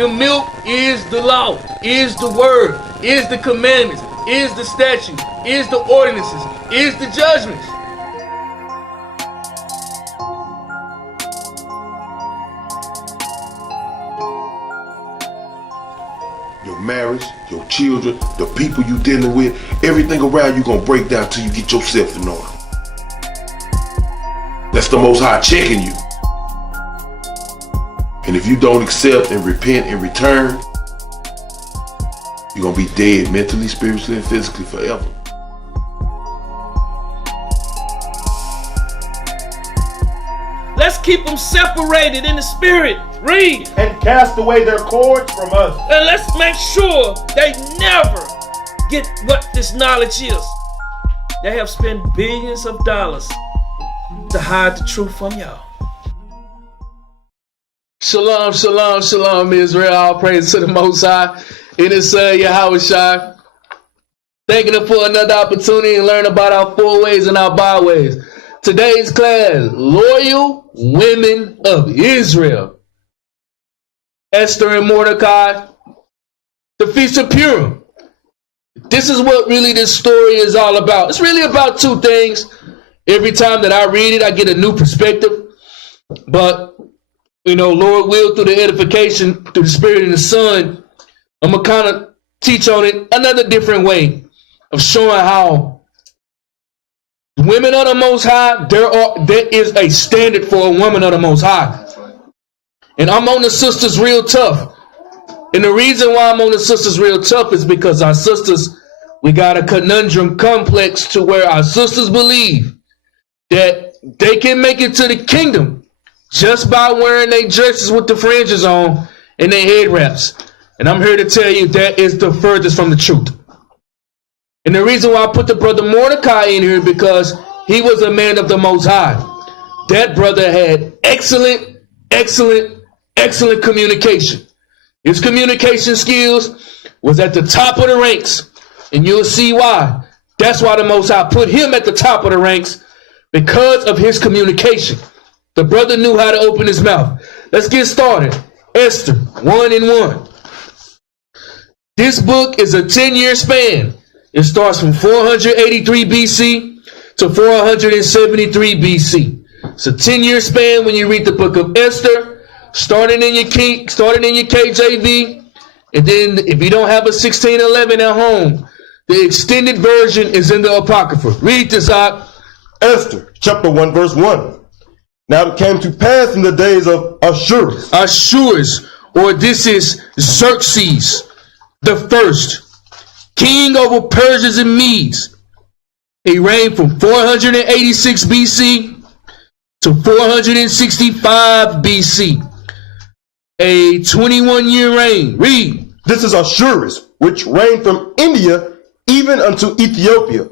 The milk is the law, is the word, is the commandments, is the statutes, is the ordinances, is the judgments. Your marriage, your children, the people you dealing with, everything around you gonna break down till you get yourself in order. That's the Most High checking you. And if you don't accept and repent and return, you're gonna be dead mentally, spiritually, and physically forever. Let's keep them separated in the spirit. Read. And cast away their cords from us. And let's make sure they never get what this knowledge is. They have spent billions of dollars to hide the truth from y'all. Shalom, shalom, shalom, Israel. All praise to the Most High in His Son, Yahawashi. Thanking Him for another opportunity to learn about our four ways and our byways. Today's class, Loyal Women of Israel. Esther and Mordecai, the Feast of Purim. This is what really this story is all about. It's really about two things. Every time that I read it, I get a new perspective. But, you know, Lord will, through the edification, through the Spirit and the Son, I'm going to kind of teach on it another different way of showing how women of the Most High, there is a standard for a woman of the Most High. And I'm on the sisters real tough. And the reason why I'm on the sisters real tough is because our sisters, we got a conundrum complex to where our sisters believe that they can make it to the kingdom just by wearing their dresses with the fringes on and their head wraps. And I'm here to tell you that is the furthest from the truth. And the reason why I put the brother Mordecai in here because he was a man of the Most High. That brother had excellent communication. His communication skills was at the top of the ranks. And you'll see why. That's why the Most High put him at the top of the ranks, because of his communication. The brother knew how to open his mouth. Let's get started. Esther 1:1. This book is a 10-year span. It starts from 483 BC to 473 BC. It's a 10-year span when you read the book of Esther, starting in your KJV, and then if you don't have a 1611 at home, the extended version is in the Apocrypha. Read this out. Esther, chapter 1, verse 1. Now it came to pass in the days of Ashurus. Ashurus, or this is Xerxes the first, king over Persians and Medes. He reigned from 486 BC to 465 BC. A 21-year reign. Read. This is Ashurus, which reigned from India even unto Ethiopia,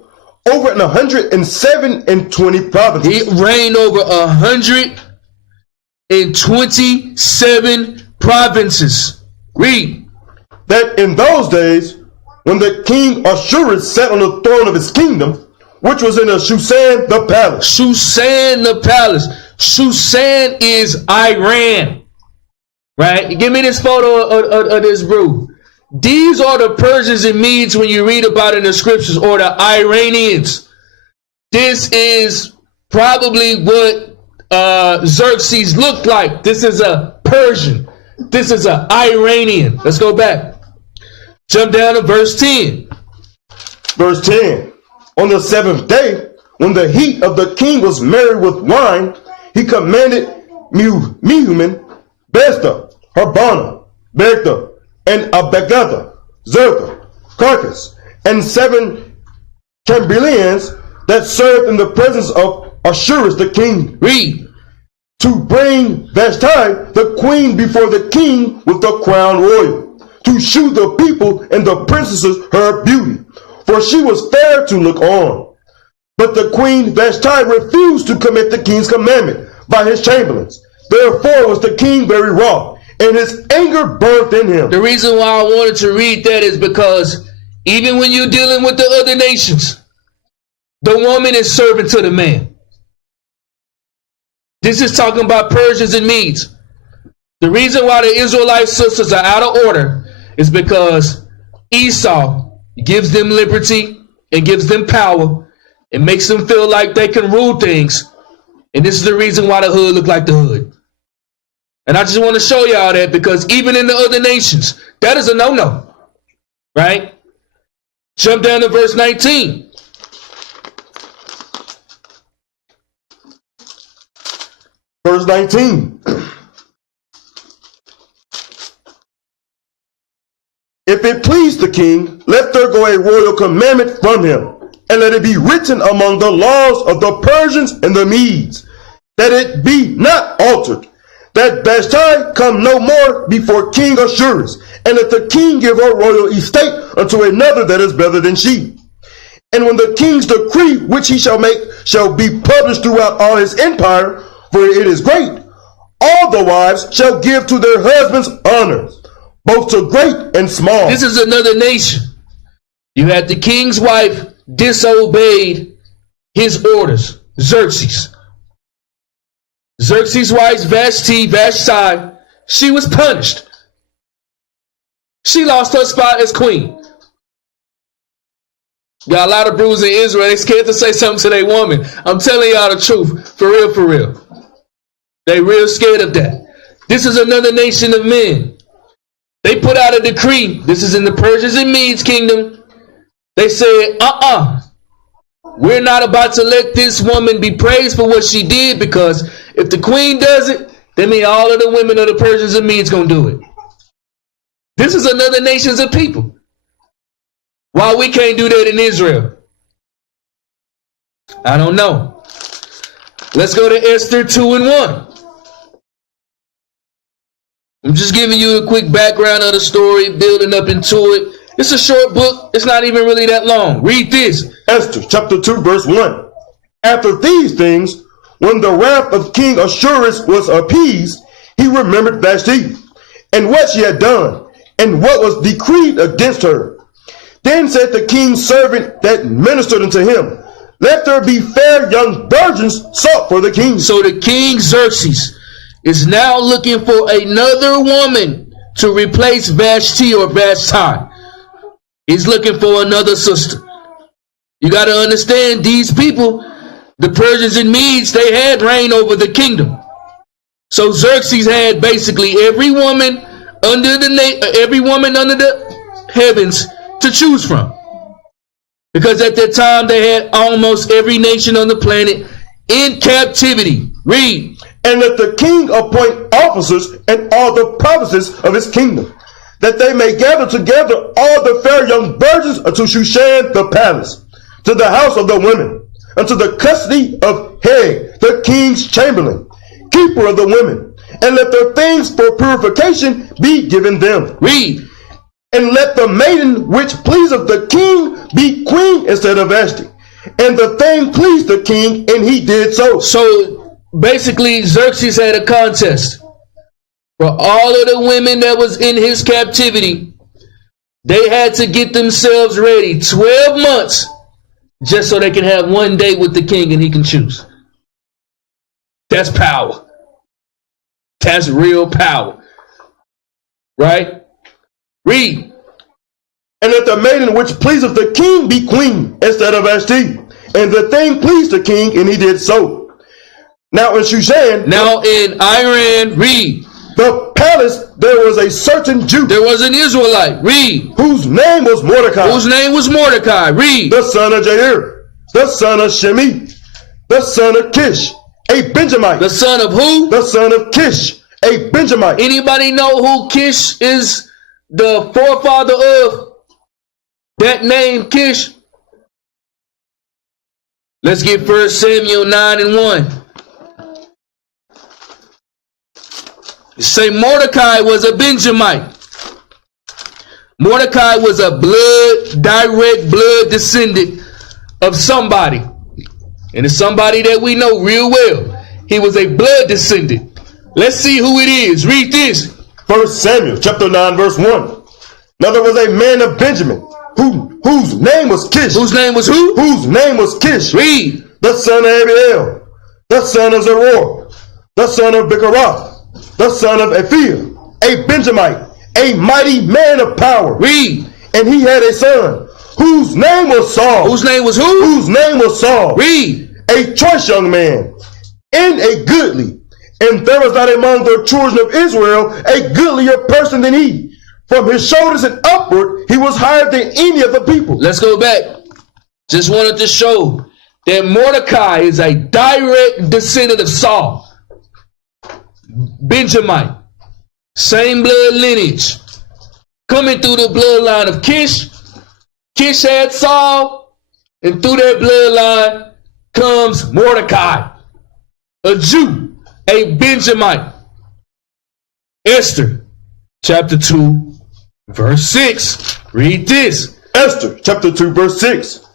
over 127 provinces. He reigned over 127 provinces. Read. That in those days, when the king Ashurus sat on the throne of his kingdom, which was in Shushan the palace. Shushan the palace. Shushan is Iran. Right? Give me this photo of this brew. These are the Persians and Medes when you read about it in the scriptures, or the Iranians. This is probably what Xerxes looked like. This is a Persian. This is an Iranian. Let's go back. Jump down to verse 10. Verse 10. On the seventh day, when the heat of the king was merry with wine, he commanded Mehuman, Besta, Harbana, Bertha, and Abagatha, Zertha, Carcass, and 7 Chambellians that served in the presence of Ashurus the king. Read. To bring Vashti the queen before the king with the crown royal, to shew the people and the princesses her beauty, for she was fair to look on. But the queen Vashti refused to commit the king's commandment by his chamberlains. Therefore was the king very wroth, and his anger burnt in him. The reason why I wanted to read that is because even when you're dealing with the other nations, the woman is servant to the man. This is talking about Persians and Medes. The reason why the Israelite sisters are out of order is because Esau gives them liberty and gives them power and makes them feel like they can rule things. And this is the reason why the hood look like the hood. And I just want to show y'all that, because even in the other nations, that is a no-no, right? Jump down to verse 19. Verse 19. If it please the king, let there go a royal commandment from him, and let it be written among the laws of the Persians and the Medes, that it be not altered, that Vashti come no more before King Ashurus, and that the king give her royal estate unto another that is better than she. And when the king's decree which he shall make shall be published throughout all his empire, for it is great, all the wives shall give to their husbands honors, both to great and small. This is another nation. You had the king's wife disobeyed his orders. Xerxes. Xerxes' wife Vashti, she was punished. She lost her spot as queen. Got a lot of brews in Israel. They scared to say something to their woman. I'm telling y'all the truth. For real, for real. They real scared of that. This is another nation of men. They put out a decree. This is in the Persians and Medes kingdom. They said, we're not about to let this woman be praised for what she did, because if the queen does it, that means all of the women of the Persians and Medes gonna do it. This is another nations of people. Why we can't do that in Israel? I don't know. Let's go to Esther 2:1. I'm just giving you a quick background of the story, building up into it. It's a short book. It's not even really that long. Read this. Esther chapter 2 verse 1. After these things, when the wrath of King Ashurus was appeased, he remembered Vashti, and what she had done, and what was decreed against her. Then said the king's servant that ministered unto him, let there be fair young virgins sought for the king. So the king Xerxes is now looking for another woman to replace Vashti or Vashti. He's looking for another sister. You got to understand, these people, the Persians and Medes, they had reign over the kingdom. So Xerxes had basically every woman under the heavens to choose from. Because at that time they had almost every nation on the planet in captivity. Read. And let the king appoint officers in all the provinces of his kingdom, that they may gather together all the fair young virgins unto Shushan the palace, to the house of the women, unto the custody of Heg, the king's chamberlain, keeper of the women, and let their things for purification be given them. Read. And let the maiden which pleaseth the king be queen instead of Vashti. And the thing pleased the king, and he did so. So basically, Xerxes had a contest. For all of the women that was in his captivity, they had to get themselves ready 12 months just so they can have one day with the king and he can choose. That's power. That's real power. Right? Read. And let the maiden which pleaseth the king be queen instead of Vashti. And the thing pleased the king, and he did so. Now in Shushan, now in Iran, read. The palace, there was a certain Jew. There was an Israelite. Read. Whose name was Mordecai. Whose name was Mordecai. Read. The son of Jair, the son of Shemi, the son of Kish, a Benjamite. The son of who? The son of Kish, a Benjamite. Anybody know who Kish is? The forefather of that name, Kish. Let's get 1 Samuel 9:1. Say Mordecai was a Benjamite. Mordecai was a direct blood descendant of somebody. And it's somebody that we know real well. He was a blood descendant. Let's see who it is. Read this. 1 Samuel chapter 9 verse 1. Now there was a man of Benjamin whose name was Kish. Whose name was who? Whose name was Kish. Read. The son of Abiel, the son of Zeror, the son of Becharath, the son of Ephraim, a Benjamite, a mighty man of power. Read. And he had a son, whose name was Saul. Whose name was who? Whose name was Saul. Read. A choice young man, and a goodly. And there was not among the children of Israel a goodlier person than he. From his shoulders and upward, he was higher than any of the people. Let's go back. Just wanted to show that Mordecai is a direct descendant of Saul. Benjamite. Same blood lineage. Coming through the bloodline of Kish. Kish had Saul. And through that bloodline comes Mordecai. A Jew. A Benjamite. Esther. Chapter 2. Verse 6. Read this. Esther chapter 2 verse 6.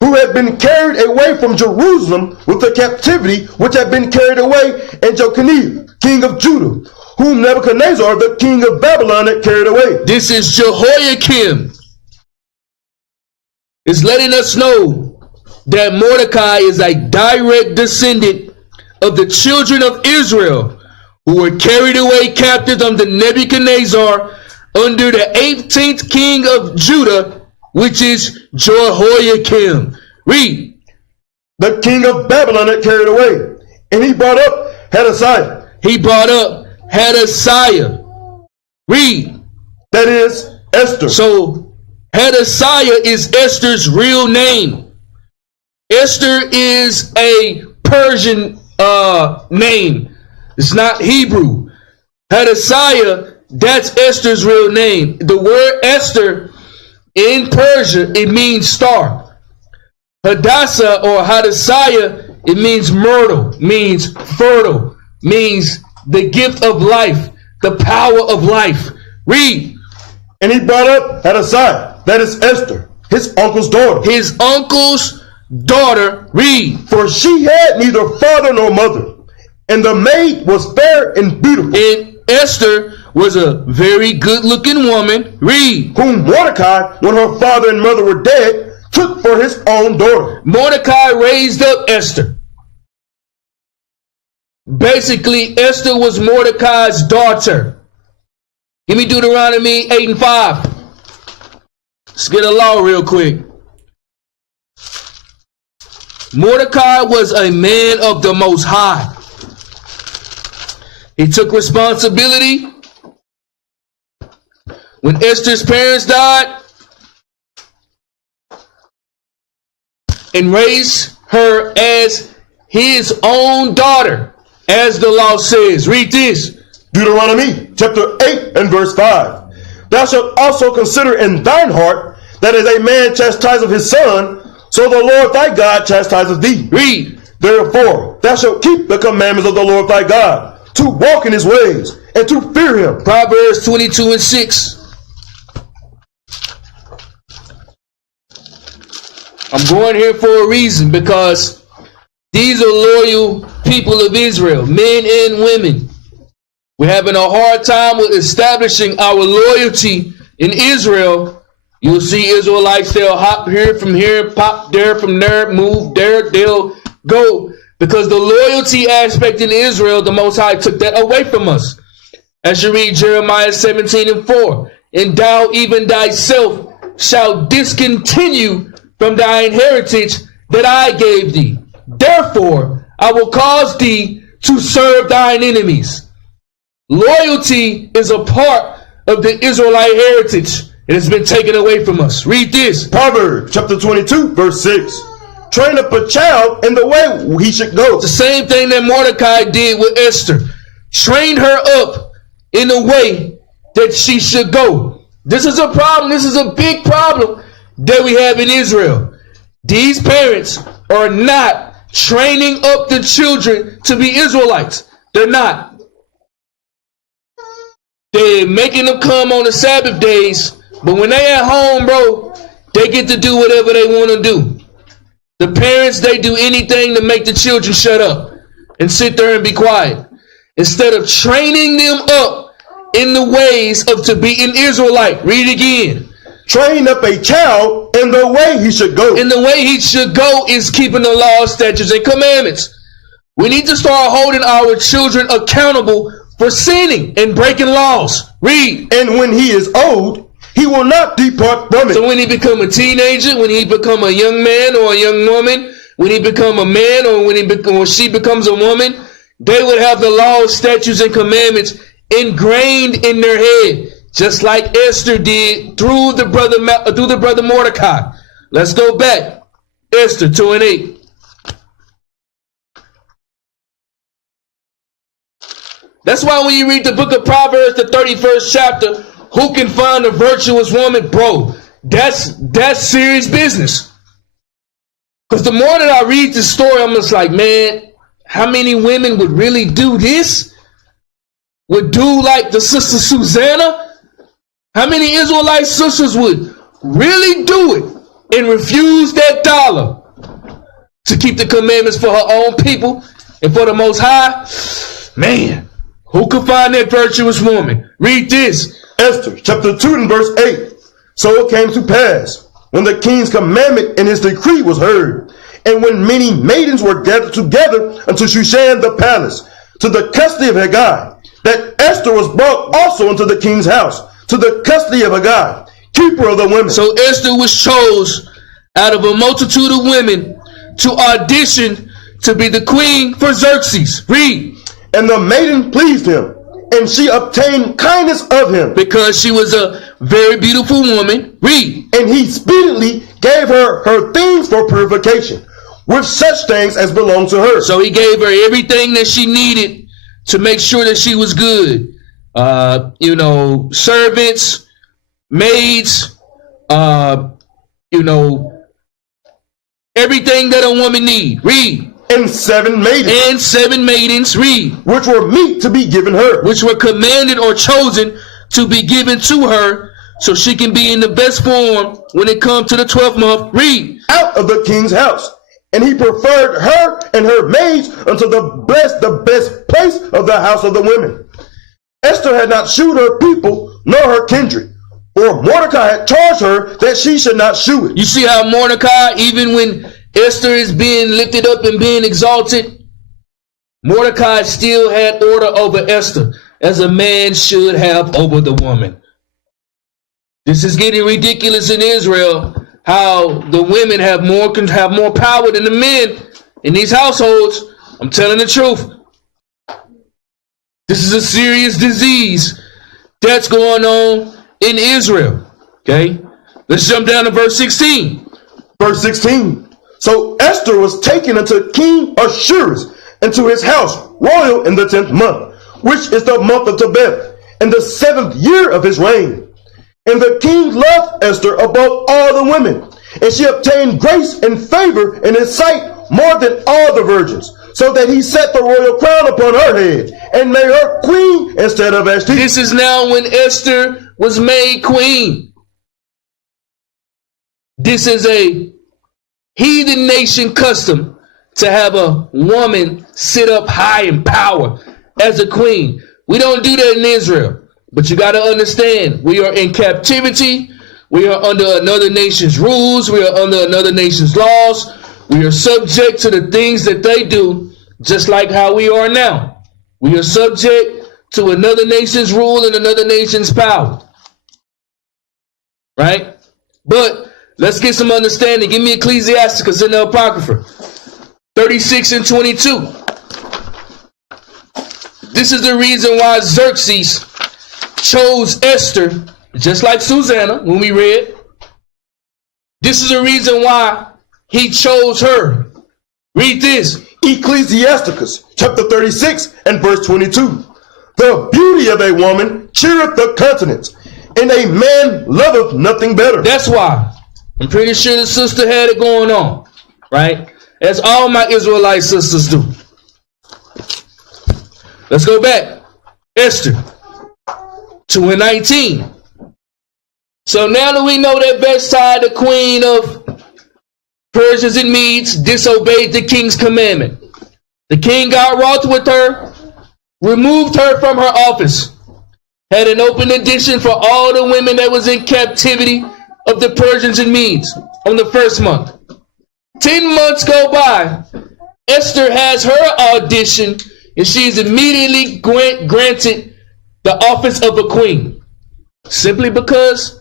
Who had been carried away from Jerusalem with the captivity which had been carried away in Jeconiah, king of Judah, whom Nebuchadnezzar, the king of Babylon, had carried away. This is Jehoiakim. It's letting us know that Mordecai is a direct descendant of the children of Israel who were carried away captive under Nebuchadnezzar under the 18th king of Judah, which is Jehoiakim. Read. The king of Babylon had carried away, and he brought up Hadasiah. He brought up Hadasiah. Read. That is Esther. So Hadasiah is Esther's real name. Esther is a Persian name. It's not Hebrew. Hadasiah, that's Esther's real name. The word Esther in Persia, it means star. Hadassah or Hadasiah, it means myrtle, means fertile, means the gift of life, the power of life. Read. And he brought up Hadasiah, that is Esther, his uncle's daughter. His uncle's daughter. Read. For she had neither father nor mother, and the maid was fair and beautiful. And Esther was a very good-looking woman. Read. Whom Mordecai, when her father and mother were dead, took for his own daughter. Mordecai raised up Esther. Basically, Esther was Mordecai's daughter. Give me Deuteronomy 8 and 5. Let's get a law real quick. Mordecai was a man of the Most High. He took responsibility. When Esther's parents died, and raised her as his own daughter, as the law says. Read this. Deuteronomy chapter 8 and verse 5. Thou shalt also consider in thine heart that as a man chastiseth his son, so the Lord thy God chastiseth thee. Read. Therefore thou shalt keep the commandments of the Lord thy God, to walk in his ways, and to fear him. Proverbs 22 and 6. I'm going here for a reason, because these are loyal people of Israel, men and women. We're having a hard time with establishing our loyalty in Israel. You'll see Israelites, they'll hop here from here, pop there from there, move there, they'll go. Because the loyalty aspect in Israel, the Most High took that away from us. As you read Jeremiah 17 and 4, and thou even thyself shalt discontinue from thine heritage that I gave thee. Therefore, I will cause thee to serve thine enemies. Loyalty is a part of the Israelite heritage. It has been taken away from us. Read this. Proverbs chapter 22, verse 6. Train up a child in the way he should go. It's the same thing that Mordecai did with Esther. Train her up in the way that she should go. This is a problem. This is a big problem that we have in Israel. These parents are not training up the children to be Israelites. They're not. They're making them come on the Sabbath days, but when they at home, bro, they get to do whatever they want to do. The parents, they do anything to make the children shut up and sit there and be quiet, instead of training them up in the ways of to be an Israelite. Read it again. Train up a child in the way he should go. And the way he should go is keeping the laws, statutes, and commandments. We need to start holding our children accountable for sinning and breaking laws. Read. And when he is old, he will not depart from it. So when he become a teenager, when he become a young man or a young woman, when he become a man or when she becomes a woman, they would have the laws, statutes, and commandments ingrained in their head, just like Esther did through the brother Mordecai. Let's go back. Esther 2:8. That's why when you read the book of Proverbs, the 31st chapter, who can find a virtuous woman? Bro, that's serious business. Because the more that I read this story, I'm just like, man, how many women would really do this? Would do like the sister Susanna? How many Israelite sisters would really do it and refuse that dollar to keep the commandments for her own people and for the Most High? Man, who could find that virtuous woman? Read this. Esther chapter 2 and verse 8. So it came to pass, when the king's commandment and his decree was heard, and when many maidens were gathered together unto Shushan the palace, to the custody of Haggai, that Esther was brought also into the king's house, to the custody of Haggai, keeper of the women. So Esther was chose out of a multitude of women to audition to be the queen for Xerxes. Read. And the maiden pleased him, and she obtained kindness of him, Because she was a very beautiful woman. Read. and he speedily gave her things for purification, with such things as belonged to her. So he gave her everything that she needed to make sure that she was good. Servants, maids, everything that a woman need. Read. And 7 maidens, And 7 maidens. Read. which were meet to be given her, Which were commanded or chosen to be given to her, so she can be in the best form when it comes to the 12th month. Read. out of the king's house. And he preferred her and her maids unto the best place of the house of the women. Esther had not shewed her people nor her kindred, for Mordecai had charged her that she should not shew it. You see how Mordecai, even when Esther is being lifted up and being exalted, Mordecai still had order over Esther, as a man should have over the woman. This is getting ridiculous in Israel, how the women have more power than the men in these households. I'm telling the truth. This is a serious disease that's going on in Israel. Okay, let's jump down to verse 16. Verse 16. So Esther was taken unto King Ahasuerus into his house royal in the 10th month, which is the month of Tebeth, in the 7th year of his reign. And the king loved Esther above all the women, and she obtained grace and favor in his sight more than all the virgins, so that he set the royal crown upon her head and made her queen instead of Vashti. This is now when Esther was made queen. This is a heathen nation custom to have a woman sit up high in power as a queen. We don't do that in Israel. But you got to understand, we are in captivity. We are under another nation's rules. We are under another nation's laws. We are subject to the things that they do, just like how we are now. We are subject to another nation's rule and another nation's power. Right? But let's get some understanding. Give me Ecclesiasticus in the Apocrypha. 36 and 22. This is the reason why Xerxes chose Esther, just like Susanna, when we read. This is the reason why he chose her. Read this. Ecclesiasticus chapter 36 and verse 22. The beauty of a woman cheereth the countenance, and a man loveth nothing better. That's why. I'm pretty sure the sister had it going on, right? As all my Israelite sisters do. Let's go back. Esther 2:19. So now that we know that Vashti, the queen of Persians and Medes, disobeyed the king's commandment, the king got wroth with her, removed her from her office, had an open edition for all the women that was in captivity of the Persians and Medes on the first month. 10 months go by. Esther has her audition and she is immediately granted the office of a queen, simply because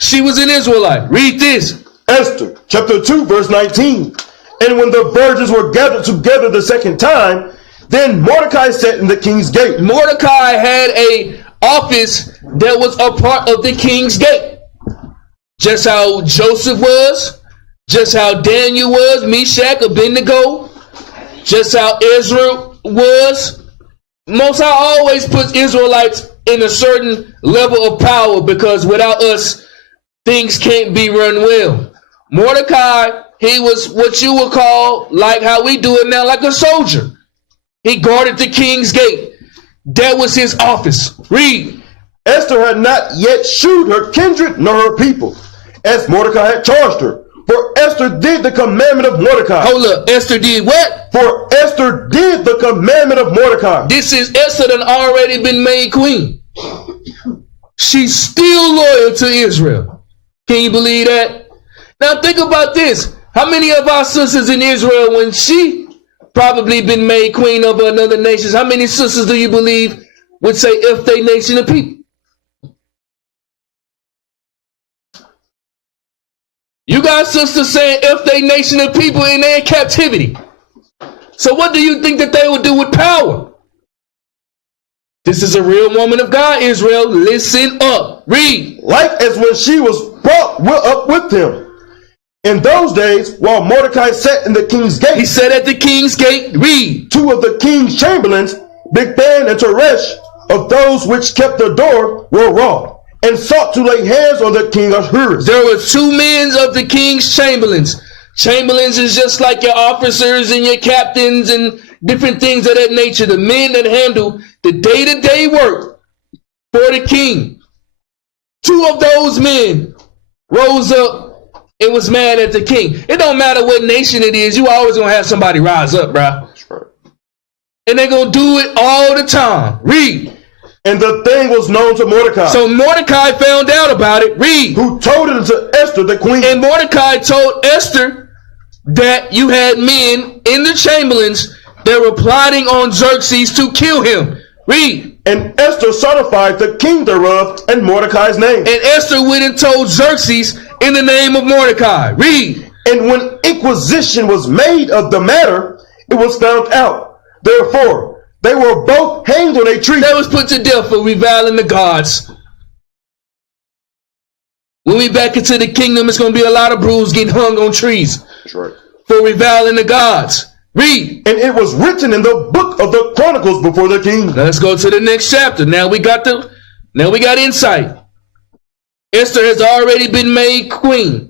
she was an Israelite. Read this. Esther chapter 2 verse 19. And when the virgins were gathered together the second time, then Mordecai sat in the king's gate. Mordecai had a office that was a part of the king's gate. Just how Joseph was, just how Daniel was, Meshach, Abednego, just how Israel was. Most High always puts Israelites in a certain level of power, because without us, things can't be run well. Mordecai, he was what you would call, like how we do it now, like a soldier. He guarded the king's gate. That was his office. Read. Esther had not yet shewed her kindred nor her people, as Mordecai had charged her. For Esther did the commandment of Mordecai. Hold up. Esther did what? For Esther did the commandment of Mordecai. This is Esther that already been made queen. She's still loyal to Israel. Can you believe that? Now think about this. How many of our sisters in Israel, when she probably been made queen of another nation, how many sisters do you believe would say, if they nation of people? You got sisters saying, if they nation of people and they're in captivity. So what do you think that they would do with power? This is a real woman of God, Israel. Listen up. Read. Like as when she was brought up with him. In those days, while Mordecai sat in the king's gate, He sat at the king's gate. Read. two of the king's chamberlains, Bigban and Teresh, of those which kept the door, were wroth, and sought to lay hands on the king Ahasuerus. There were two men of the king's chamberlains. Chamberlains is just like your officers and your captains and different things of that nature. The men that handle the day-to-day work for the king. Two of those men rose up and was mad at the king. It don't matter what nation it is. You always going to have somebody rise up, bro. That's right. And they're going to do it all the time. Read. And the thing was known to Mordecai. So Mordecai found out about it. Read. Who told it to Esther the queen. And Mordecai told Esther that you had men in the chamberlains that were plotting on Xerxes to kill him. Read. And Esther certified the king thereof and Mordecai's name. And Esther went and told Xerxes in the name of Mordecai. Read. And when inquisition was made of the matter, it was found out. Therefore, they were both hanged on a tree. They was put to death for reviling the gods. When we back into the kingdom, it's going to be a lot of brews getting hung on trees. That's right. For reviling the gods. Read. And it was written in the book of the Chronicles before the king. Now let's go to the next chapter. Now we got insight. Esther has already been made queen.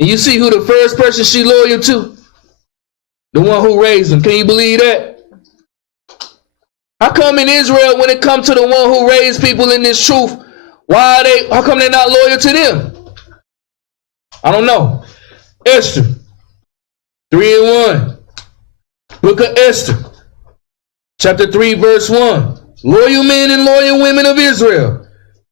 And you see who the first person she loyal to? The one who raised them. Can you believe that? How come in Israel, when it comes to the one who raised people in this truth, how come they're not loyal to them? I don't know. Esther 3:1. Book of Esther, chapter 3, verse 1. Loyal men and loyal women of Israel,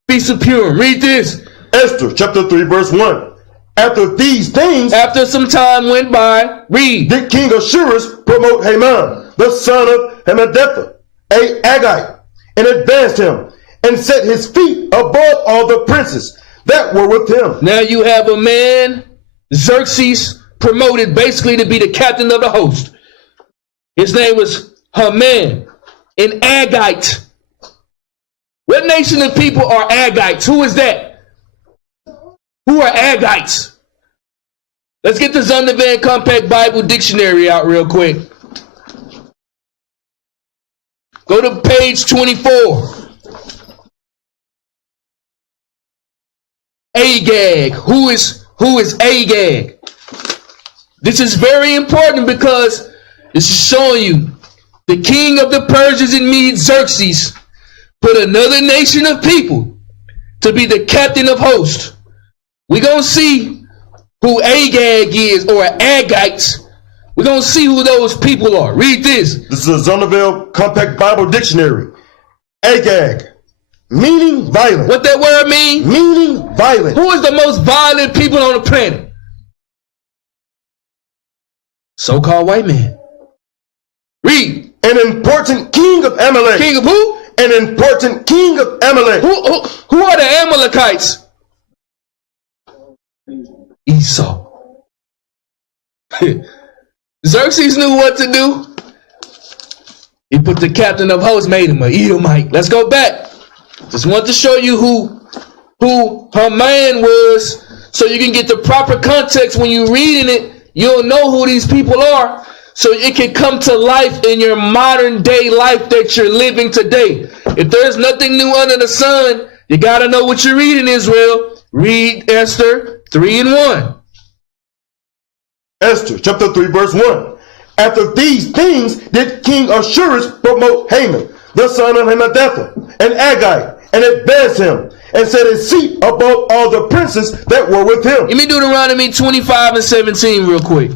Feast of Purim. Read this. Esther chapter 3 verse 1. After these things, After some time went by, read. did King Ahasuerus promote Haman, the son of Hammedatha, a Agagite, and advanced him, and set his feet above all the princes that were with him. Now you have a man, Xerxes, promoted basically to be the captain of the host. His name was Haman, an Agagite. What nation of people are Agagites? Who is that? Who are Agagites? Let's get the Zondervan Compact Bible Dictionary out real quick. Go to page 24. Agag. Who is Agag? This is very important because this is showing you the king of the Persians and Medes, Xerxes, put another nation of people to be the captain of hosts. We're going to see who Agag is, or Agagites. We're going to see who those people are. Read this. This is a Zondervan Compact Bible Dictionary. Agag, meaning violent. What that word mean? Meaning violent. Who is the most violent people on the planet? So-called white man. Read. an important king of Amalek. King of who? An important king of Amalek. Who are the Amalekites? Esau. Xerxes knew what to do. He put the captain of hosts, made him an Edomite. Let's go back. Just want to show you who her man was, so you can get the proper context when you're reading it. You'll know who these people are, so it can come to life in your modern day life that you're living today. If there's nothing new under the sun, you got to know what you're reading, Israel. Read Esther 3:1. Esther chapter 3 verse 1. After these things did King Ahasuerus promote Haman, the son of Hammedatha, and Agag, and advanced him, and set his seat above all the princes that were with him. Give me Deuteronomy 25:17 real quick.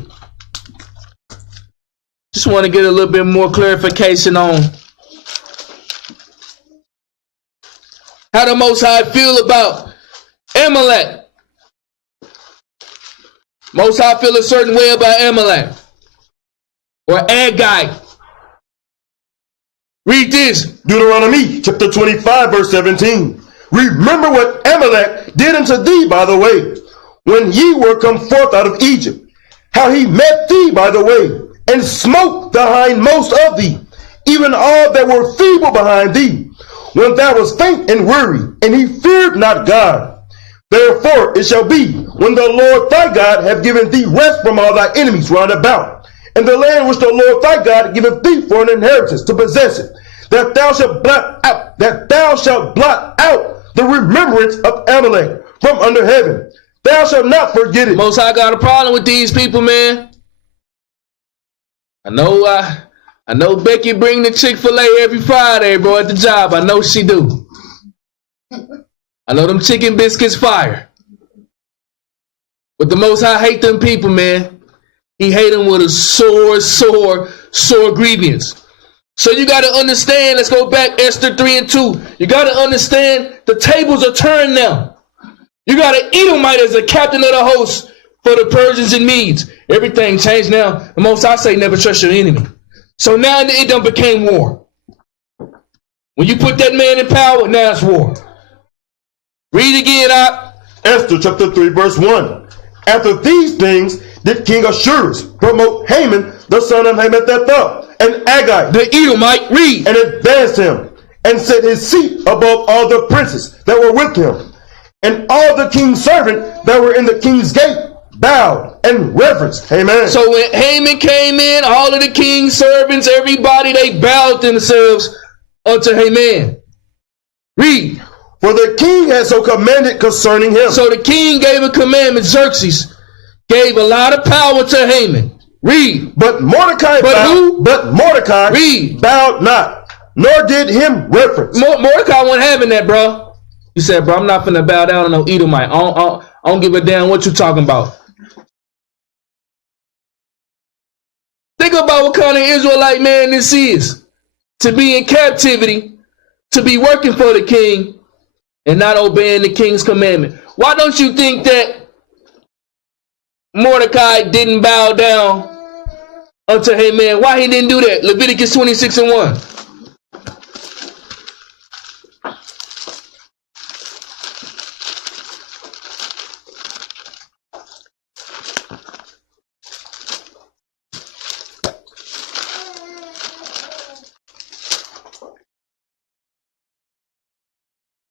Just want to get a little bit more clarification on how the Most High feel about Amalek. Most High feel a certain way about Amalek or Agag. Read this. Deuteronomy chapter 25 verse 17. Remember what Amalek did unto thee by the way, when ye were come forth out of Egypt, how he met thee by the way, and smote the hindmost of thee, even all that were feeble behind thee, when thou wast faint and weary, and he feared not God. Therefore it shall be, when the Lord thy God have given thee rest from all thy enemies round about, and the land which the Lord thy God giveth thee for an inheritance to possess it, that thou shalt blot out the remembrance of Amalek from under heaven. Thou shalt not forget it. Most High got a problem with these people, man. I know Becky bring the Chick-fil-A every Friday, bro, at the job. I know she do. I know them chicken biscuits fire. But the Most High hate them people, man. He hate them with a sore grievance. So you got to understand, let's go back, Esther 3:2. You got to understand the tables are turned now. You got an Edomite as the captain of the host for the Persians and Medes. Everything changed now. The Most High say never trust your enemy. So now it done became war. When you put that man in power, now it's war. Read again, Esther chapter 3 verse 1. After these things did King Ahasuerus promote Haman, the son of Hammedatha, and Agag, the Edomite, read, and advanced him, and set his seat above all the princes that were with him. And all the king's servants that were in the king's gate bowed and reverenced Haman. So when Haman came in, all of the king's servants, everybody, they bowed themselves unto Haman. Read. For the king had so commanded concerning him. So the king gave a commandment. Xerxes gave a lot of power to Haman. Read. But Mordecai read, bowed not, nor did him reverence. Mordecai wasn't having that, bro. He said, bro, I'm not finna bow down to no Edomite. I don't give a damn what you talking about. Think about what kind of Israelite man this is. To be in captivity, to be working for the king, and not obeying the king's commandment. Why don't you think that Mordecai didn't bow down unto Haman? Why he didn't do that? Leviticus 26:1.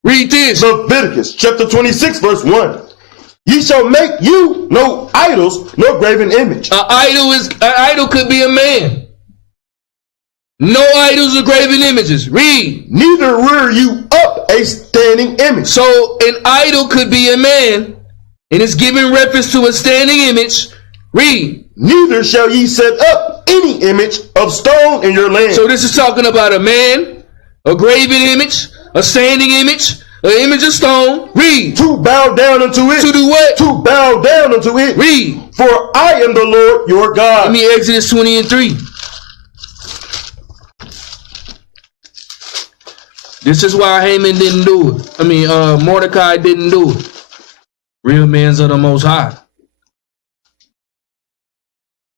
Read this. Leviticus chapter 26 verse 1. Ye shall make you no idols, nor graven image. An idol could be a man. No idols or graven images. Read. Neither rear you up a standing image. So an idol could be a man, and it's giving reference to a standing image. Read. Neither shall ye set up any image of stone in your land. So this is talking about a man, a graven image, a standing image, an image of stone. Read. To bow down unto it. To do what? To bow down unto it. Read. For I am the Lord your God. Give me Exodus 20:3. This is why Haman didn't do it. Mordecai didn't do it. Real men's of the Most High.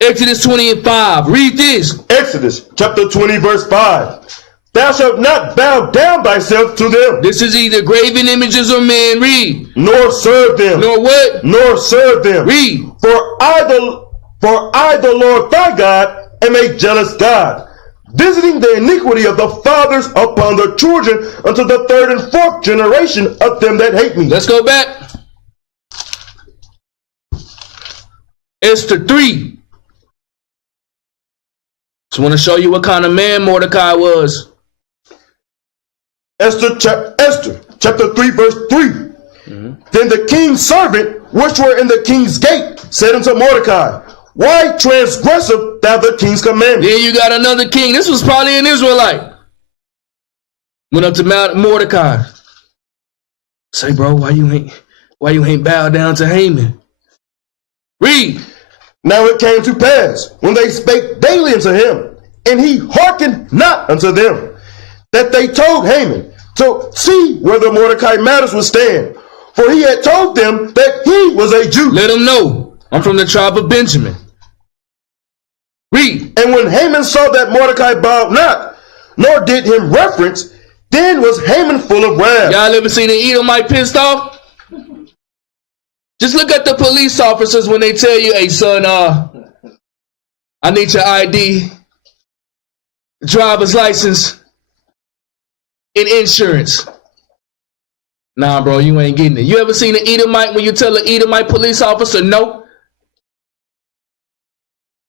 Exodus 20:5. Read this. Exodus chapter 20 verse 5. Thou shalt not bow down thyself to them, This is either graven images or men. Read. nor serve them, Nor what? nor serve them. Read. For I, the Lord thy God, am a jealous God, visiting the iniquity of the fathers upon the children unto the third and fourth generation of them that hate me. Let's go back. Esther 3. Just want to show you what kind of man Mordecai was. Esther chapter 3 verse 3. Then the king's servant, which were in the king's gate, said unto Mordecai, Why transgresseth thou the king's commandment? Then you got another king. This was probably an Israelite. Went up to Mount Mordecai. Say, bro, why you ain't bowed down to Haman? Read. Now it came to pass, when they spake daily unto him, and he hearkened not unto them, that they told Haman to see whether Mordecai matters would stand. For he had told them that he was a Jew. Let them know. I'm from the tribe of Benjamin. Read. And when Haman saw that Mordecai bowed not, nor did him reverence, then was Haman full of wrath. Y'all ever seen an Edomite pissed off? Just look at the police officers when they tell you, hey son, I need your ID, driver's license, and insurance. Nah, bro, you ain't getting it. You ever seen an Edomite when you tell an Edomite police officer no?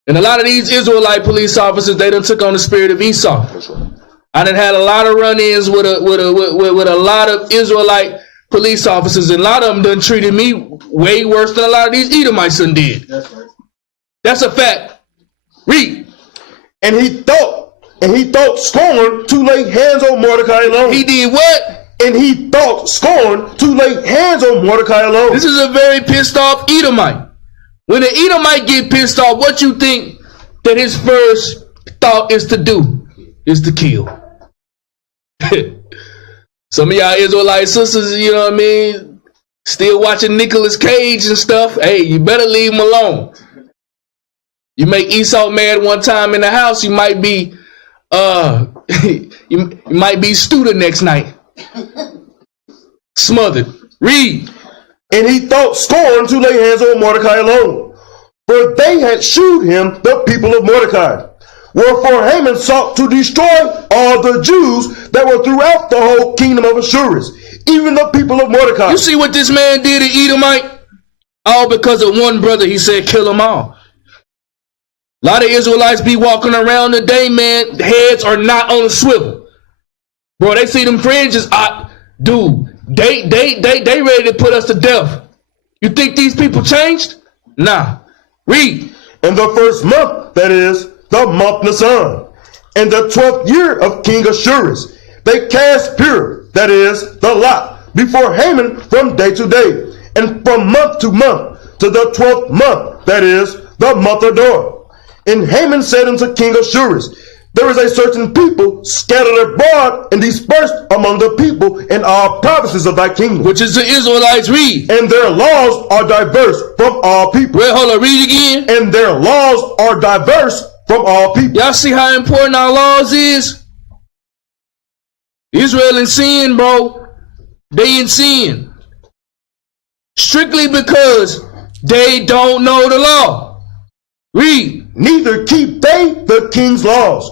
And a lot of these Israelite police officers, they done took on the spirit of Esau. I done had a lot of run-ins with a lot of Israelite police officers, and a lot of them done treated me way worse than a lot of these Edomites done did. That's right. That's a fact. Read. And he thought scorn to lay hands on Mordecai alone. He did what? And he thought scorn to lay hands on Mordecai alone. This is a very pissed off Edomite. When an Edomite get pissed off, what you think that his first thought is to do? Is to kill. Some of y'all Israelite sisters, you know what I mean, still watching Nicolas Cage and stuff. Hey, you better leave him alone. You make Esau mad one time in the house, you might be you might be stewed the next night. Smothered. Read. And he thought scorn to lay hands on Mordecai alone, for they had shewed him the people of Mordecai. Wherefore Haman sought to destroy all the Jews that were throughout the whole kingdom of Ashurus, even the people of Mordecai. You see what this man did to Edomite? All because of one brother, he said, kill them all. A lot of Israelites be walking around today, man, heads are not on a swivel. Bro, they see them fringes, dude, they ready to put us to death. You think these people changed? Nah. Read. In the first month, that is, the month Nisan, in the 12th year of King Ashurus, they cast pure, that is, the lot, before Haman from day to day, and from month to month, to the 12th month, that is, the month of Adar. And Haman said unto King Ashurus, there is a certain people scattered abroad and dispersed among the people in all provinces of thy kingdom. Which is the Israelites. Read. And their laws are diverse from all people. Wait, hold on, read again. And their laws are diverse from all people. Y'all see how important our laws is? Israel in sin, bro. They in sin. Strictly because they don't know the law. Read. Neither keep they the king's laws.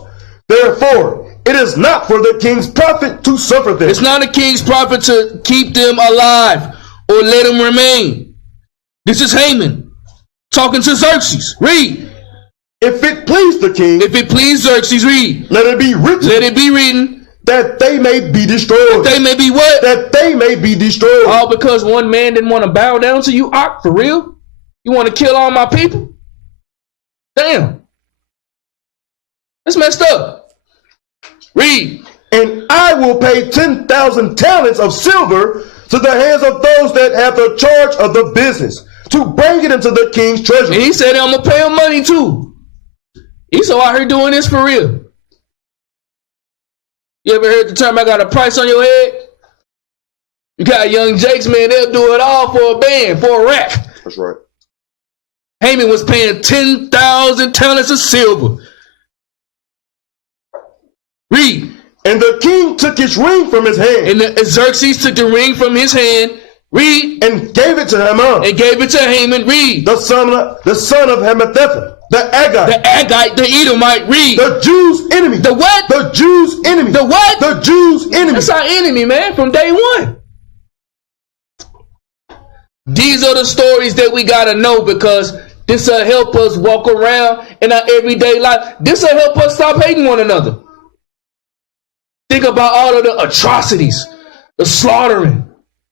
Therefore, it is not for the king's profit to suffer them. It's not a king's profit to keep them alive or let them remain. This is Haman talking to Xerxes. Read. If it please the king, if it please Xerxes, read. Let it be written. Let it be written. That they may be destroyed. That they may be what? That they may be destroyed. All because one man didn't want to bow down to you? For real? You want to kill all my people? Damn. That's messed up. Read. And I will pay 10,000 talents of silver to the hands of those that have the charge of the business, to bring it into the king's treasury. And he said, I'm going to pay him money too. Esau out here doing this for real. You ever heard the term, I got a price on your head? You got young Jakes, man, they'll do it all for a band, for a rack. That's right. Haman was paying 10,000 talents of silver. Read. And the king took his ring from his hand. And Xerxes took the ring from his hand. Read. And gave it to Haman. And gave it to Haman. Read. The son of Hammedatha, the Agite. The Agite, the Edomite. Read. The Jews' enemy. The what? The Jews' enemy. The what? The Jews' enemy. That's our enemy, man, from day one. These are the stories that we got to know, because this will help us walk around in our everyday life. This will help us stop hating one another. Think about all of the atrocities, the slaughtering.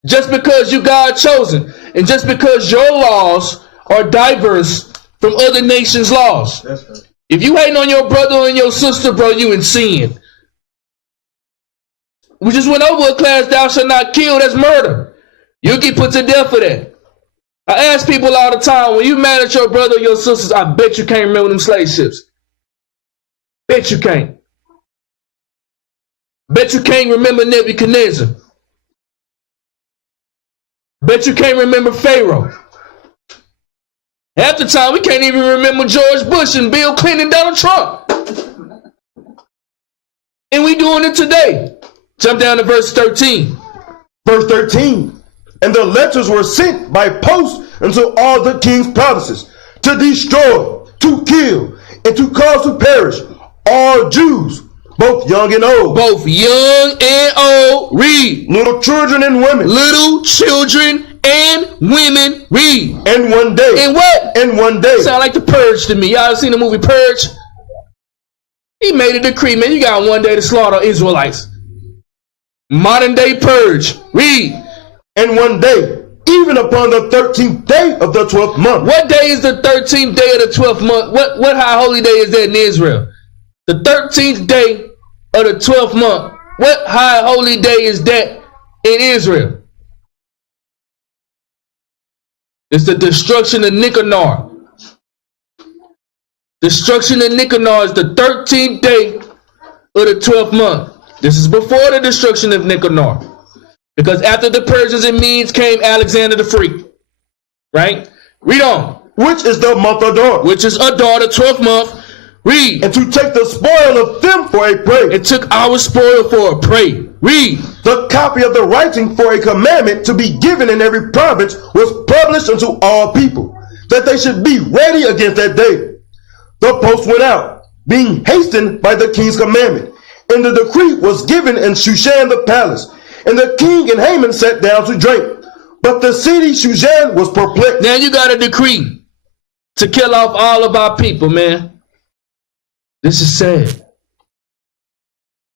Just because you God chosen, and just because your laws are diverse from other nations' laws. That's right. If you hating on your brother and your sister, bro, you in sin. We just went over a class, thou shalt not kill. That's murder. You'll get put to death for that. I ask people all the time, when you mad at your brother or your sisters, I bet you can't remember them slave ships. Bet you can't. Bet you can't remember Nebuchadnezzar. Bet you can't remember Pharaoh. Half the time, we can't even remember George Bush and Bill Clinton and Donald Trump. And we doing it today. Jump down to verse 13. Verse 13. And the letters were sent by post unto all the king's provinces, to destroy, to kill, and to cause to perish all Jews, both young and old. Both young and old. Read. Little children and women. Little children and women. Read. And one day. And what? And one day. Sound like The Purge to me. Y'all seen the movie Purge? He made a decree, man. You got one day to slaughter Israelites. Modern day Purge. Read. And one day, even upon the 13th day of the 12th month. What day is the 13th day of the 12th month? What high holy day is that in Israel? The 13th day of the 12th month. What high holy day is that in Israel? It's the destruction of Nicanor. Destruction of Nicanor is the 13th day of the 12th month. This is before the destruction of Nicanor. Because after the Persians and Medes came Alexander the Free. Right? Read on. Which is the month of Adar. Which is Adar, the 12th month. Read. And to take the spoil of them for a prey. It took our spoil for a prey. Read. The copy of the writing for a commandment to be given in every province was published unto all people, that they should be ready against that day. The post went out, being hastened by the king's commandment. And the decree was given in Shushan the palace. And the king and Haman sat down to drink. But the city Shushan was perplexed. Now you got a decree to kill off all of our people, man. This is sad.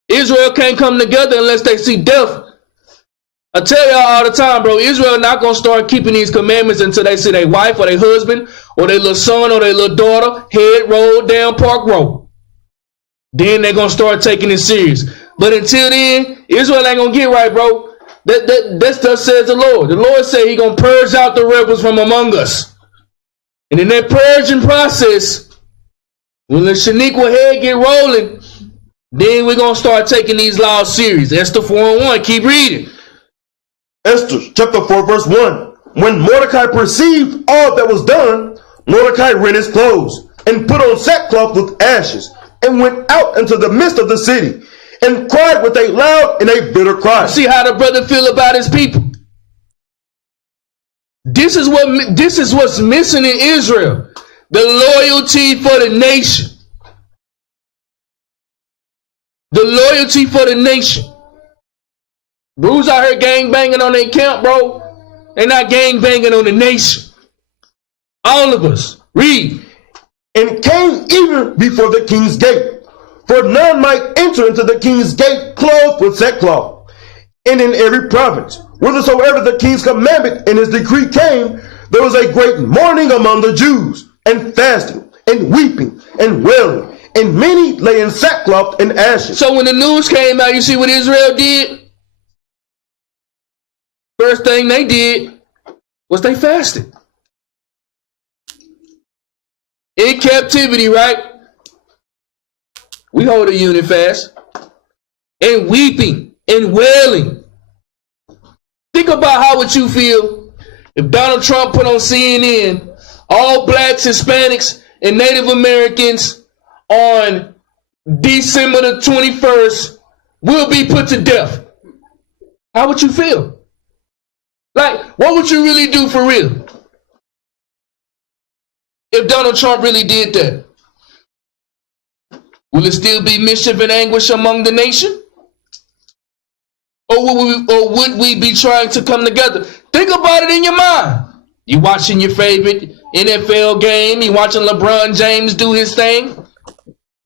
Israel can't come together unless they see death. I tell y'all all the time, bro, Israel not going to start keeping these commandments until they see their wife or their husband or their little son or their little daughter head rolled down Park Road. Then they're going to start taking it serious. But until then, Israel ain't going to get right, bro. That's thus says the Lord. The Lord said he going to purge out the rebels from among us. And in that purging process, when the Shaniqua head get rolling, then we're going to start taking these laws serious. Esther 4:1. Keep reading. Esther chapter 4 verse 1. When Mordecai perceived all that was done, Mordecai rent his clothes and put on sackcloth with ashes and went out into the midst of the city and cried with a loud and a bitter cry. See how the brother feel about his people. This is what's missing in Israel. The loyalty for the nation. The loyalty for the nation. Bruce out here gang banging on their camp, bro. They're not gang banging on the nation. All of us. Read. And came even before the king's gate. For none might enter into the king's gate clothed with sackcloth. And in every province, whithersoever the king's commandment and his decree came, there was a great mourning among the Jews, and fasting, and weeping, and wailing, and many lay in sackcloth and ashes. So when the news came out, you see what Israel did? First thing they did was they fasted. In captivity, right? We hold a unit fast. And weeping and wailing. Think about how would you feel if Donald Trump put on CNN all blacks, Hispanics, and Native Americans on December the 21st will be put to death. How would you feel? Like, what would you really do for real if Donald Trump really did that? Will it still be mischief and anguish among the nation? Or would we be trying to come together? Think about it in your mind. You watching your favorite NFL game. You watching LeBron James do his thing.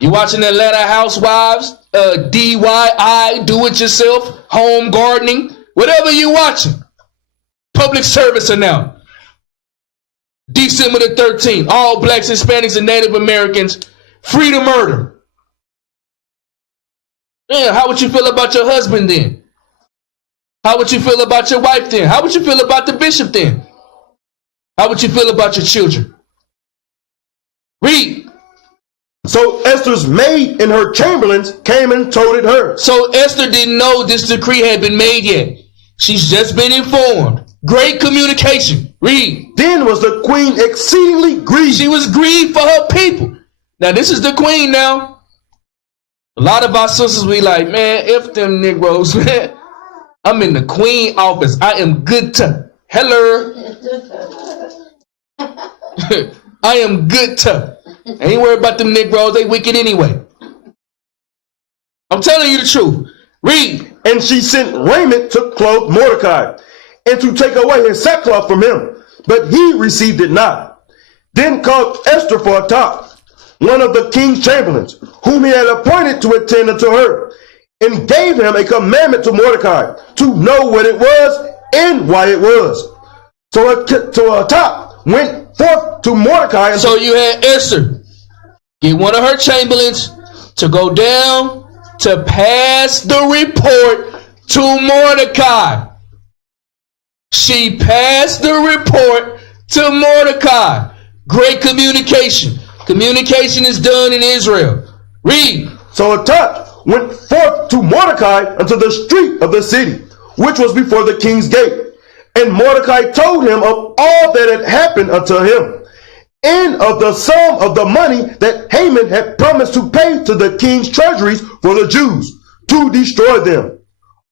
You watching Atlanta Housewives, DIY, do it yourself, home gardening, whatever you watching. Public service announcement. December the 13th, all blacks, Hispanics, and Native Americans free to murder. Yeah, how would you feel about your husband then? How would you feel about your wife then? How would you feel about the bishop then? How would you feel about your children? Read. So Esther's maid and her chamberlains came and told it her. So Esther didn't know this decree had been made yet. She's just been informed. Great communication. Read. Then was the queen exceedingly grieved. She was grieved for her people. Now this is the queen now. A lot of our sisters be like, man, F them Negroes, man. I'm in the queen office. I am good to. Hello. I am good to. Ain't worried about them Negroes. They wicked anyway. I'm telling you the truth. Read. And she sent raiment to clothe Mordecai, and to take away his sackcloth from him. But he received it not. Then called Esther for a top, one of the king's chamberlains, whom he had appointed to attend unto her, and gave him a commandment to Mordecai to know what it was and why it was. So a top went forth to Mordecai. And so you had Esther get one of her chamberlains to go down to pass the report to Mordecai. She passed the report to Mordecai. Great communication. Communication is done in Israel. Read. So a top went forth to Mordecai unto the street of the city, which was before the king's gate. And Mordecai told him of all that had happened unto him, and of the sum of the money that Haman had promised to pay to the king's treasuries for the Jews, to destroy them.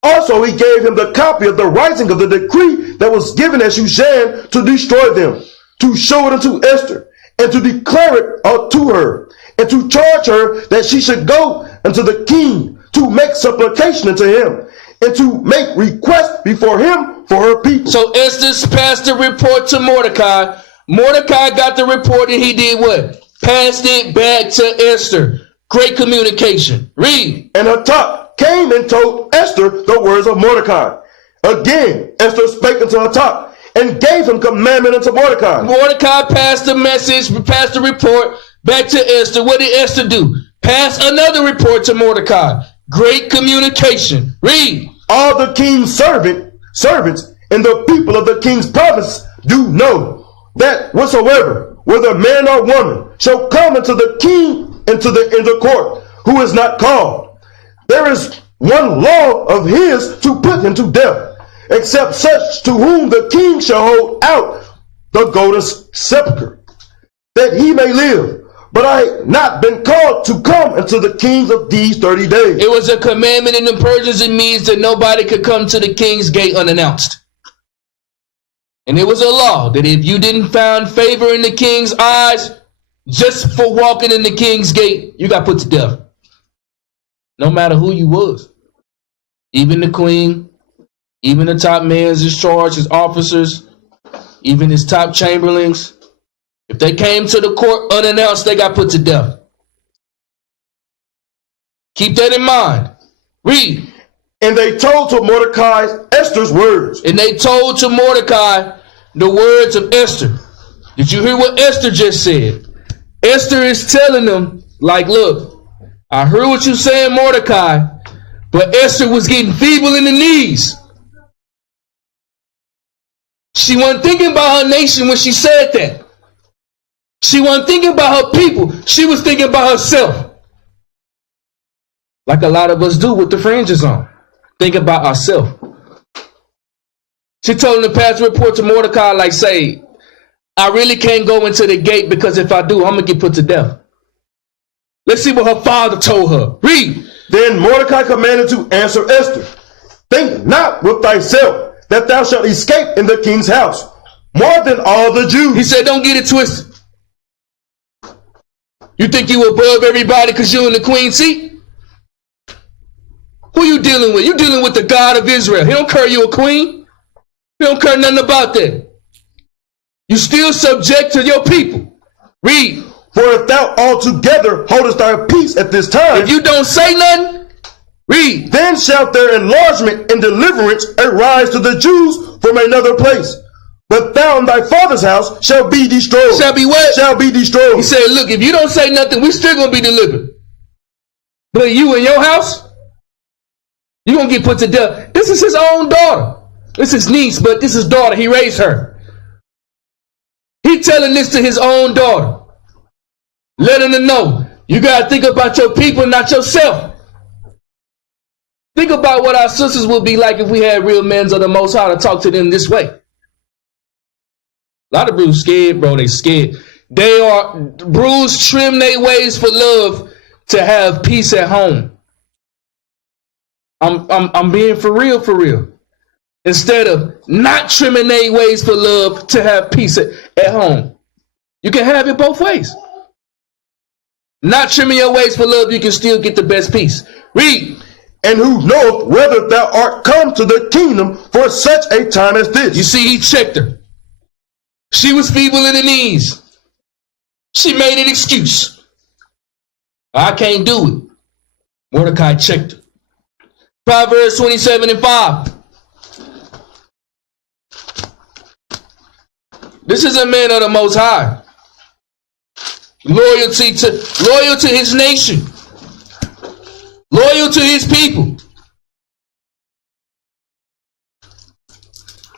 Also he gave him the copy of the writing of the decree that was given at Shushan to destroy them, to show it unto Esther, and to declare it unto her, and to charge her that she should go unto the king to make supplication unto him, and to make request before him for her people. So Esther passed the report to Mordecai. Mordecai got the report and he did what? Passed it back to Esther. Great communication. Read. And Hatak came and told Esther the words of Mordecai. Again, Esther spake unto Hatak and gave him commandment unto Mordecai. Mordecai passed the message, passed the report back to Esther. What did Esther do? Pass another report to Mordecai. Great communication. Read. All the king's servants and the people of the king's province do know that whatsoever, whether man or woman, shall come into the king into the court, who is not called, there is one law of his to put him to death, except such to whom the king shall hold out the golden scepter, that he may live. But I had not been called to come into the kings of these 30 days. It was a commandment in the Persians and Medes that nobody could come to the king's gate unannounced. And it was a law that if you didn't find favor in the king's eyes, just for walking in the king's gate, you got put to death. No matter who you was. Even the queen, even the top men in charge, his officers, even his top chamberlains. If they came to the court unannounced, they got put to death. Keep that in mind. Read. And they told to Mordecai Esther's words. And they told to Mordecai the words of Esther. Did you hear what Esther just said? Esther is telling them, like, look, I heard what you saying, Mordecai, but Esther was getting feeble in the knees. She wasn't thinking about her nation when she said that. She wasn't thinking about her people. She was thinking about herself. Like a lot of us do with the fringes on. Think about ourselves. She told him to pass the report to Mordecai, like, say, I really can't go into the gate because if I do, I'm going to get put to death. Let's see what her father told her. Read. Then Mordecai commanded to answer Esther, think not with thyself that thou shalt escape in the king's house more than all the Jews. He said, don't get it twisted. You think you above everybody because you're in the queen's seat? Who you dealing with? You dealing with the God of Israel. He don't care you a queen. He don't care nothing about that. You still subject to your people. Read. For if thou altogether holdest thy peace at this time, If you don't say nothing, read. then shalt their enlargement and deliverance arise to the Jews from another place. But thou and thy father's house shall be destroyed. Shall be what? Shall be destroyed. He said, look, if you don't say nothing, we're still going to be delivered. But you in your house, you're going to get put to death. This is his own daughter. This is his niece, but this is his daughter. He raised her. He telling this to his own daughter. Letting her know, you got to think about your people, not yourself. Think about what our sisters would be like if we had real men of the Most High to talk to them this way. A lot of brews scared, bro. They scared. They are brews trim their ways for love to have peace at home. I'm being for real. Instead of not trimming their ways for love to have peace at home. You can have it both ways. Not trimming your ways for love, you can still get the best peace. Read. And who knoweth whether thou art come to the kingdom for such a time as this? You see, he checked her. She was feeble in the knees. She made an excuse. I can't do it. Mordecai checked her. Proverbs 27:5. This is a man of the Most High. Loyal to his nation. Loyal to his people.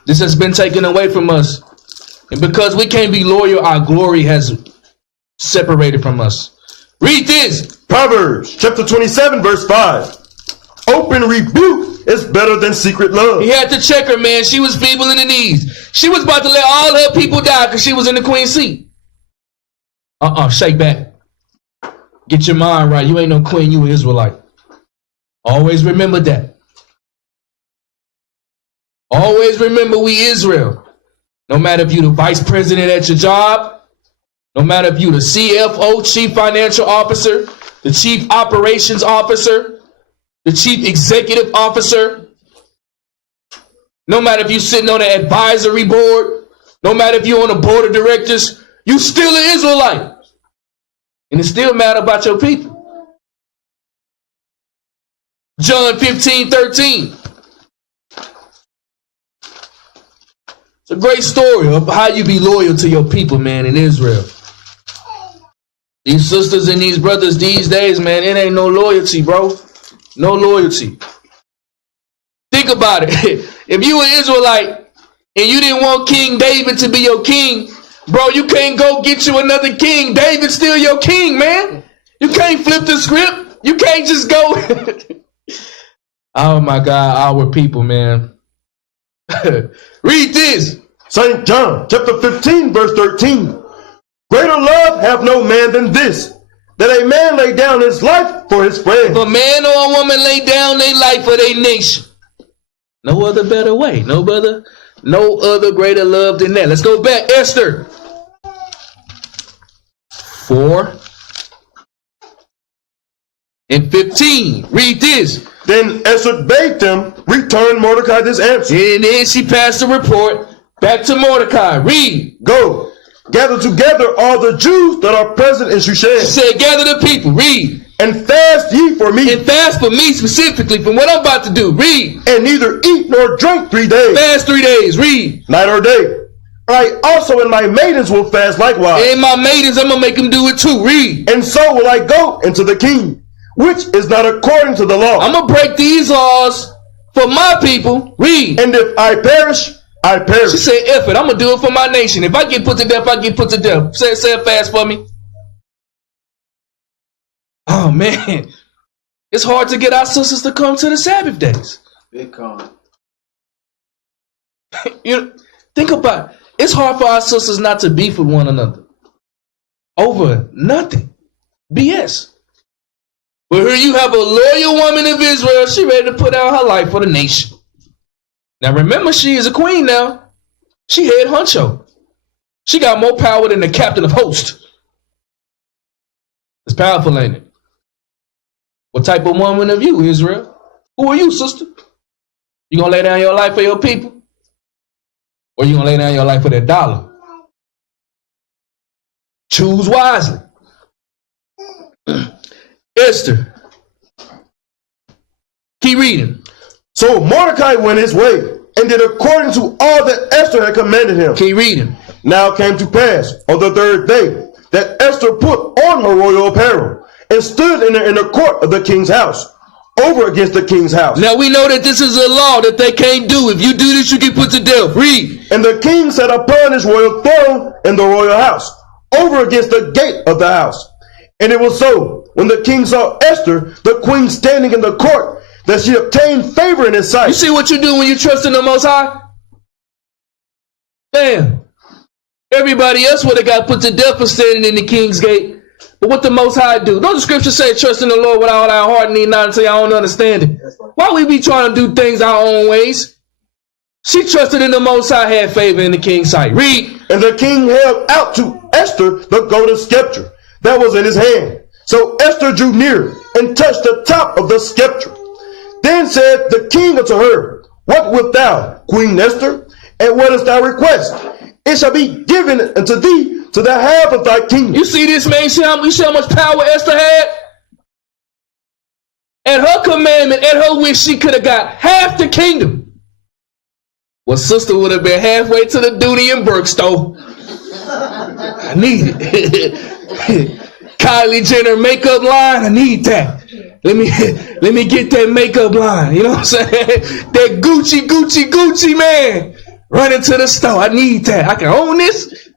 This has been taken away from us. And because we can't be loyal, our glory has separated from us. Read this. Proverbs chapter 27 verse 5. Open rebuke is better than secret love. He had to check her, man. She was feeble in the knees. She was about to let all her people die because she was in the queen's seat. Shake back. Get your mind right. You ain't no queen, you an Israelite. Always remember that. Always remember we Israel. No matter if you the vice president at your job, no matter if you the CFO, chief financial officer, the chief operations officer, the chief executive officer, no matter if you sitting on an advisory board, no matter if you're on a board of directors, you still an Israelite. And it still matter about your people. John 15:13. It's a great story of how you be loyal to your people, man, in Israel. These sisters and these brothers these days, man, it ain't no loyalty, bro. No loyalty. Think about it. If you an Israelite and you didn't want King David to be your king, bro, you can't go get you another king. David's still your king, man. You can't flip the script. You can't just go. Oh my God, our people, man. Read this. St. John chapter 15 verse 13. Greater love have no man than this, that a man lay down his life for his friends. If a man or a woman lay down their life for their nation. No other better way. No other greater love than that. Let's go back. Esther 4:15. Read this. Then Esther bade them return Mordecai this answer. And then she passed the report back to Mordecai. Read. Go, gather together all the Jews that are present in Shushan. She said, gather the people. Read. And fast ye for me. And fast for me specifically from what I'm about to do. Read. And neither eat nor drink 3 days. Fast 3 days. Read. Night or day. I also and my maidens will fast likewise. And my maidens, I'm going to make them do it too. Read. And so will I go into the king, which is not according to the law. I'm going to break these laws for my people. Read. And if I perish, I perish. She said, F it, I'm going to do it for my nation. If I get put to death, I get put to death. Say it fast for me. Oh, man. It's hard to get our sisters to come to the Sabbath days. Big con. You know, think about it. It's hard for our sisters not to beef with one another over nothing. BS. But here you have a loyal woman of Israel. She ready to put out her life for the nation. Now remember, she is a queen now. She head honcho. She got more power than the captain of host. It's powerful, ain't it? What type of woman are you, Israel? Who are you, sister? You gonna lay down your life for your people? Or you gonna lay down your life for that dollar? Choose wisely. Esther. Keep reading. So Mordecai went his way and did according to all that Esther had commanded him. Keep reading. Now it came to pass on the third day that Esther put on her royal apparel and stood in the court of the king's house, over against the king's house. Now we know that this is a law that they can't do. If you do this, you get put to death. Read. And the king sat upon his royal throne in the royal house, over against the gate of the house. And it was so, when the king saw Esther, the queen, standing in the court, that she obtained favor in his sight. You see what you do when you trust in the Most High? Bam. Everybody else would have got put to death for standing in the king's gate. But what the Most High do? Don't the scripture say trust in the Lord with all our heart and lean not until our own understanding? Why we be trying to do things our own ways? She trusted in the Most High, had favor in the king's sight. Read. And the king held out to Esther the golden scepter that was in his hand. So Esther drew near and touched the top of the scepter. Then said the king unto her, What wilt thou, Queen Esther? And what is thy request? It shall be given unto thee to the half of thy kingdom. You see this, man? You see how much power Esther had? At her commandment, at her wish, she could have got half the kingdom. Well, sister would have been halfway to the duty in Berkstow. I need it. Kylie Jenner makeup line, I need that. Let me get that makeup line. You know what I'm saying? That Gucci, man. Running to the store. I need that. I can own this.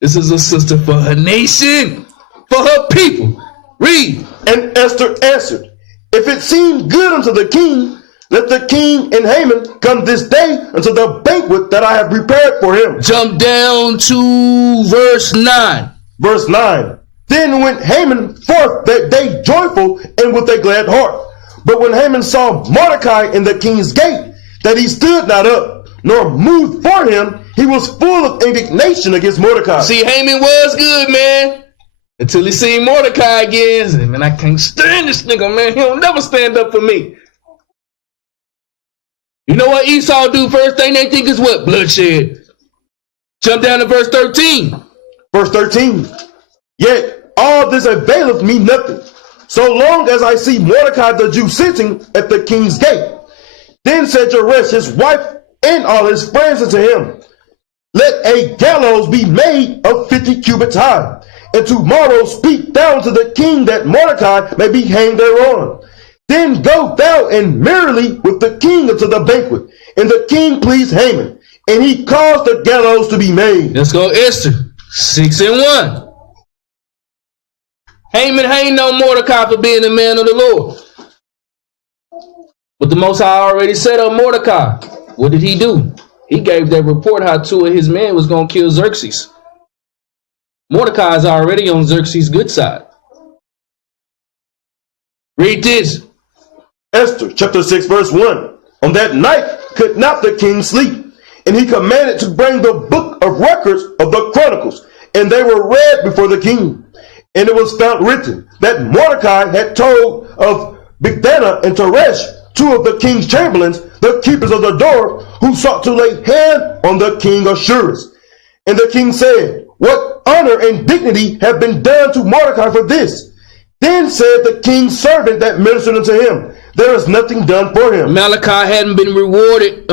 This is a sister for her nation, for her people. Read. And Esther answered, If it seem good unto the king, let the king and Haman come this day unto the banquet that I have prepared for him. Jump down to verse 9. Verse 9. Then went Haman forth that day joyful and with a glad heart. But when Haman saw Mordecai in the king's gate, that he stood not up, nor moved for him, he was full of indignation against Mordecai. See, Haman was good, man. Until he seen Mordecai again. Said, man, I can't stand this nigga, man. He'll never stand up for me. You know what Esau do? First thing they think is what? Bloodshed. Jump down to verse 13. Verse 13. Yet all this availeth me nothing, so long as I see Mordecai the Jew sitting at the king's gate. Then said Zeresh his wife and all his friends unto him, Let a gallows be made of 50 cubits high, and tomorrow speak thou to the king that Mordecai may be hanged thereon. Then go thou and merrily with the king unto the banquet. And the king pleased Haman, and he caused the gallows to be made. Let's go Esther 6:1. Haman hanged on Mordecai for being a man of the Lord. But the Most High already said on Mordecai. What did he do? He gave that report how two of his men was going to kill Xerxes. Mordecai is already on Xerxes' good side. Read this. Esther chapter 6 verse 1. On that night could not the king sleep, and he commanded to bring the book of records of the chronicles, and they were read before the king. And it was found written that Mordecai had told of Bigthana and Teresh, two of the king's chamberlains, the keepers of the door, who sought to lay hand on the king Ahasuerus. And the king said, What honor and dignity have been done to Mordecai for this? Then said the king's servant that ministered unto him, There is nothing done for him. Mordecai hadn't been rewarded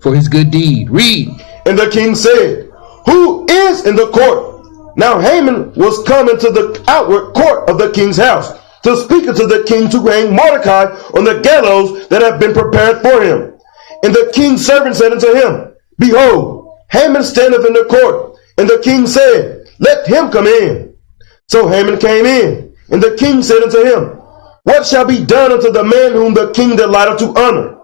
for his good deed. Read. And the king said, Who is in the court? Now Haman was come into the outward court of the king's house, to speak unto the king to hang Mordecai on the gallows that have been prepared for him. And the king's servant said unto him, Behold, Haman standeth in the court. And the king said, Let him come in. So Haman came in, and the king said unto him, What shall be done unto the man whom the king delighteth to honor?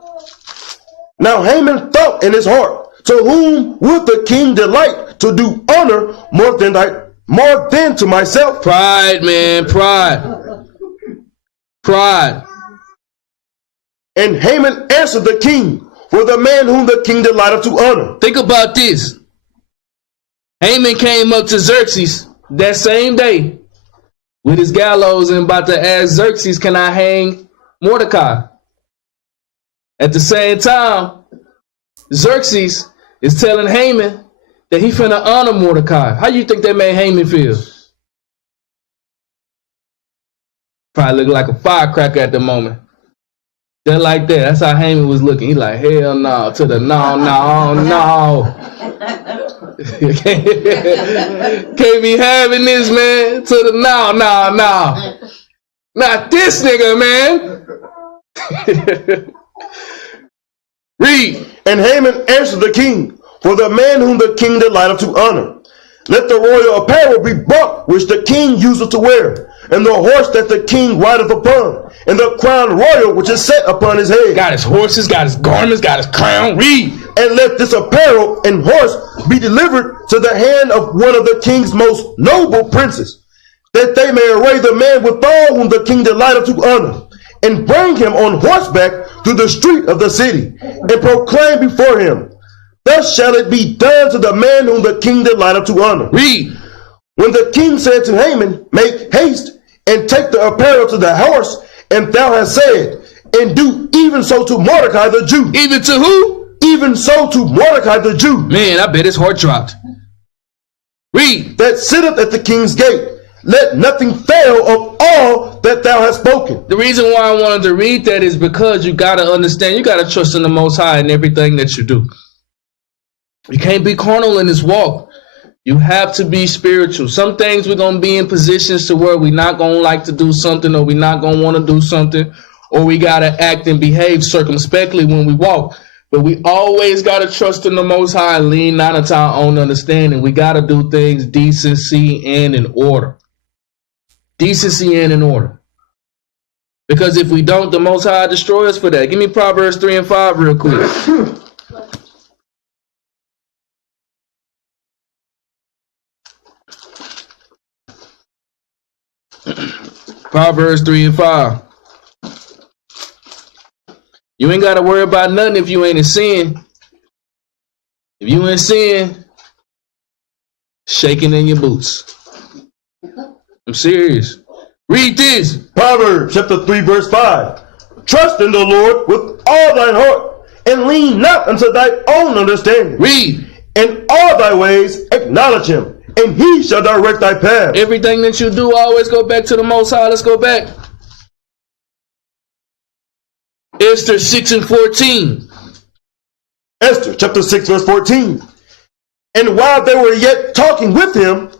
Now Haman thought in his heart, to whom would the king delight to do honor more than to myself? Pride, man, pride. Pride. And Haman answered the king, for the man whom the king delighted to honor. Think about this. Haman came up to Xerxes that same day with his gallows and about to ask Xerxes, can I hang Mordecai? At the same time, Xerxes is telling Haman that he finna honor Mordecai. How you think that made Haman feel? Probably look like a firecracker at the moment. Just like that. That's how Haman was looking. He like, hell no, to the no. Can't be having this, man. To the no. Not this nigga, man. Read. And Haman answered the king, for the man whom the king delighted to honor. Let the royal apparel be brought which the king useth to wear, and the horse that the king rideth upon, and the crown royal which is set upon his head. Got his horses, got his garments, got his crown. Read. And let this apparel and horse be delivered to the hand of one of the king's most noble princes, that they may array the man withal whom the king delighted to honor, and bring him on horseback through the street of the city, and proclaim before him, thus shall it be done to the man whom the king delighted to honor. Read. When the king said to Haman, make haste and take the apparel to the horse, and thou hast said, and do even so to Mordecai the Jew. Even to who? Even so to Mordecai the Jew. Man, I bet his heart dropped. Read. That sitteth at the king's gate. Let nothing fail of all that thou hast spoken. The reason why I wanted to read that is because you got to understand, you got to trust in the Most High in everything that you do. You can't be carnal in this walk. You have to be spiritual. Some things we're going to be in positions to where we're not going to like to do something, or we're not going to want to do something, or we got to act and behave circumspectly when we walk. But we always got to trust in the Most High and lean not into our own understanding. We got to do things decency and in order. Decency and in order. Because if we don't, the Most High destroy us for that. Give me Proverbs 3 and 5 real quick. Proverbs 3 and 5. You ain't got to worry about nothing if you ain't in sin. If you in sin, shaking in your boots. I'm serious. Read this. Proverbs chapter 3 verse 5. Trust in the Lord with all thine heart, and lean not unto thy own understanding. Read. In all thy ways acknowledge him, and he shall direct thy path. Everything that you do, always go back to the Most High. Let's go back. Esther 6 and 14. Esther chapter 6 verse 14. And while they were yet talking with him,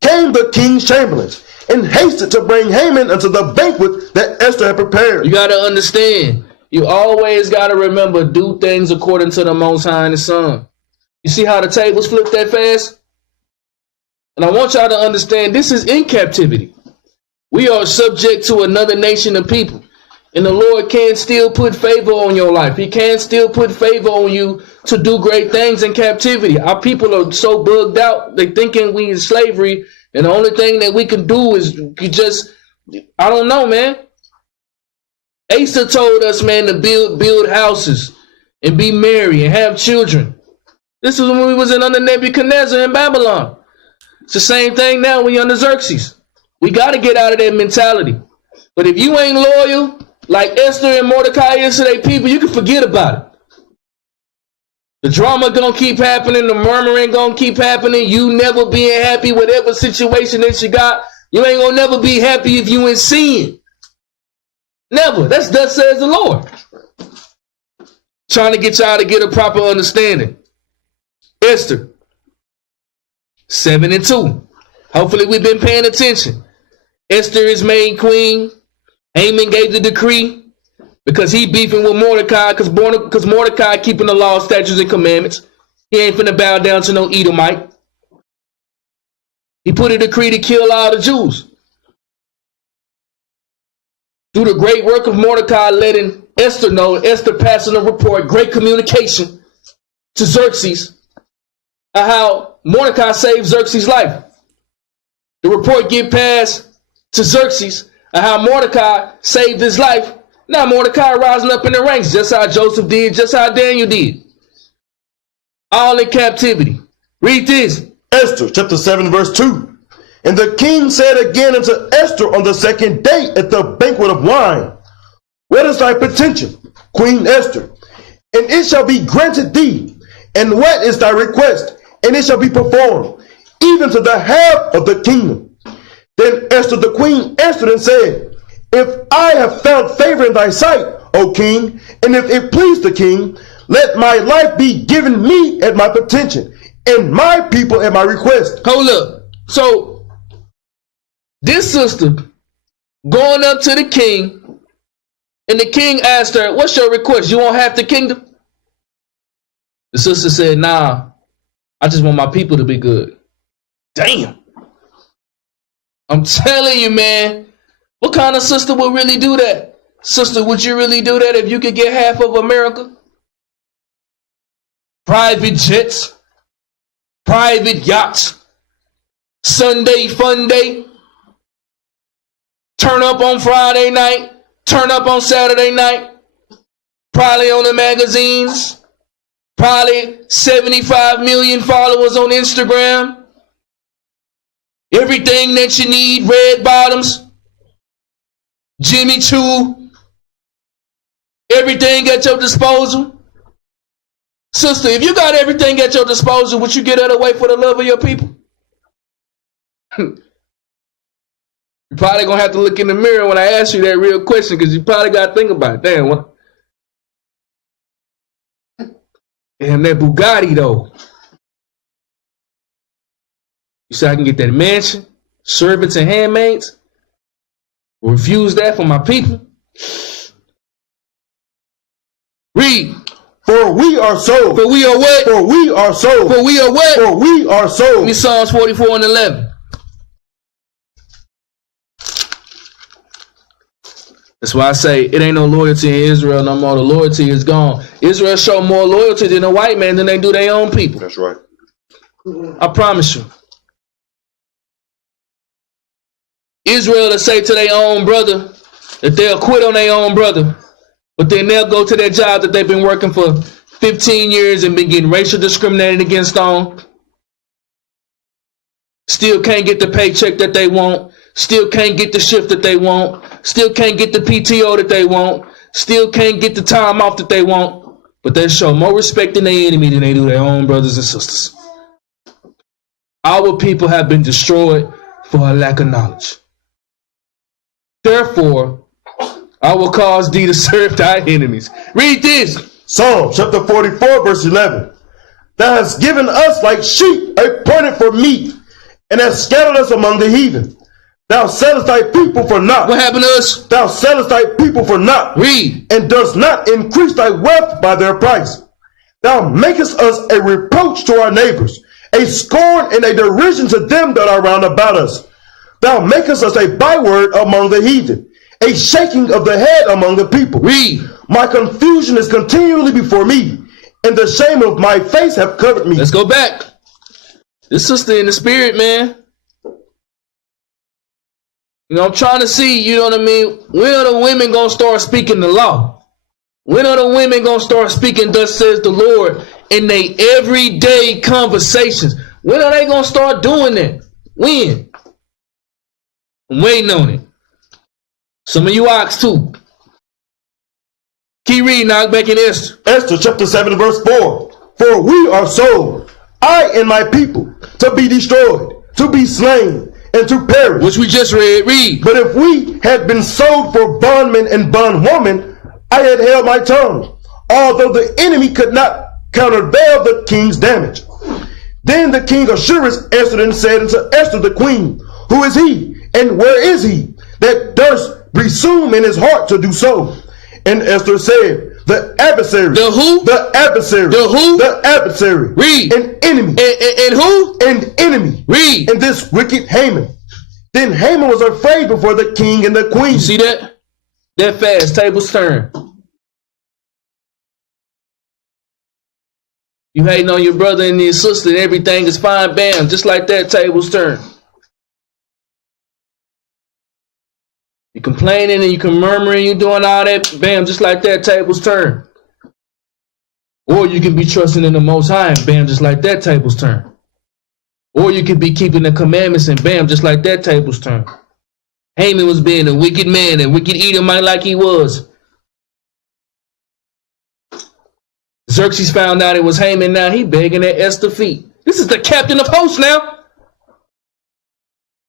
came the king's chamberlains, and hasted to bring Haman unto the banquet that Esther had prepared. You got to understand, you always got to remember, do things according to the Most High and the Son. You see how the tables flip that fast? And I want y'all to understand, this is in captivity. We are subject to another nation of people. And the Lord can still put favor on your life. He can still put favor on you to do great things in captivity. Our people are so bugged out, they thinking we in slavery, and the only thing that we can do is just, I don't know, man. Asa told us, man, to build houses and be married and have children. This was when we was under Nebuchadnezzar in Babylon. It's the same thing now when you're under Xerxes. We got to get out of that mentality. But if you ain't loyal, like Esther and Mordecai is to their people, you can forget about it. The drama gonna keep happening, the murmuring gonna keep happening, you never being happy, whatever situation that you got, you ain't gonna never be happy if you in sin. Never. That's thus says the Lord. Trying to get y'all to get a proper understanding. Esther 7 and 2. Hopefully we've been paying attention. Esther is made queen. Haman gave the decree because he beefing with Mordecai because Mordecai keeping the law, statutes, and commandments. He ain't finna bow down to no Edomite. He put a decree to kill all the Jews. Through the great work of Mordecai letting Esther knows. Esther passing a report, great communication to Xerxes of how Mordecai saved Xerxes' life. The report get passed to Xerxes of how Mordecai saved his life. Now Mordecai rising up in the ranks, just how Joseph did, just how Daniel did. All in captivity. Read this. Esther chapter 7 verse 2. And the king said again unto Esther on the second day at the banquet of wine, what is thy petition, Queen Esther? And it shall be granted thee. And what is thy request? And it shall be performed, even to the half of the kingdom. Then Esther the queen answered and said, if I have found favor in thy sight, O king, and if it please the king, let my life be given me at my petition, and my people at my request. Hold up. So, this sister going up to the king, and the king asked her, what's your request? You want half the kingdom? The sister said, nah, I just want my people to be good. Damn. I'm telling you, man. What kind of sister would really do that? Sister, would you really do that if you could get half of America? Private jets, private yachts, Sunday fun day, turn up on Friday night, turn up on Saturday night, probably on the magazines, probably 75 million followers on Instagram, everything that you need, red bottoms, Jimmy Choo, everything at your disposal. Sister, if you got everything at your disposal, would you get out of the way for the love of your people? You're probably going to have to look in the mirror when I ask you that real question, because you probably got to think about it. Damn, what? Damn, that Bugatti, though. You say I can get that mansion, servants and handmaids? Refuse that for my people? Read. For we are sold. For we are what? For we are sold. For we are what? For we are sold. Give me Psalms 44 and 11. That's why I say it ain't no loyalty in Israel no more. The loyalty is gone. Israel show more loyalty than a white man than they do their own people. That's right. I promise you. Israel to say to their own brother that they'll quit on their own brother, but then they'll go to their job that they've been working for 15 years and been getting racial discriminated against on. Still can't get the paycheck that they want. Still can't get the shift that they want. Still can't get the PTO that they want. Still can't get the time off that they want. But they show more respect in their enemy than they do their own brothers and sisters. Our people have been destroyed for a lack of knowledge. Therefore, I will cause thee to serve thy enemies. Read this. Psalm chapter 44 verse 11. Thou hast given us like sheep appointed for meat, and hast scattered us among the heathen. Thou sellest thy people for naught. What happened to us? Thou sellest thy people for naught. Read. And dost not increase thy wealth by their price. Thou makest us a reproach to our neighbors, a scorn and a derision to them that are round about us. Thou makest us a byword among the heathen, a shaking of the head among the people. Read. My confusion is continually before me, and the shame of my face have covered me. Let's go back. This sister in the spirit, man. You know, I'm trying to see, you know what I mean? When are the women going to start speaking the law? When are the women going to start speaking, thus says the Lord, in their everyday conversations? When are they going to start doing that? When? I'm waiting on it. Some of you ox too. Keep reading, knock back in Esther. Esther chapter 7 verse 4. For we are sold, I and my people, to be destroyed, to be slain, and to perish. Which we just read. Read. But if we had been sold for bondmen and bondwomen, I had held my tongue, although the enemy could not countervail the king's damage. Then the king Ahasuerus answered and said unto Esther the queen, who is he, and where is he, that durst presume in his heart to do so? And Esther said, the adversary. The who? The adversary. The who? The adversary. Read. An enemy. And who? An enemy. Read. And this wicked Haman. Then Haman was afraid before the king and the queen. You see that? That fast, tables turn. You hating on your brother and your sister and everything is fine, bam, just like that, tables turn. You complaining and you can murmuring, you doing all that, bam, just like that, tables turn. Or you can be trusting in the Most High and bam, just like that, tables turn. Or you could be keeping the commandments and bam, just like that, tables turn. Haman was being a wicked man, a wicked Edomite like he was. Xerxes found out it was Haman. Now he begging at Esther's feet. This is the captain of hosts now.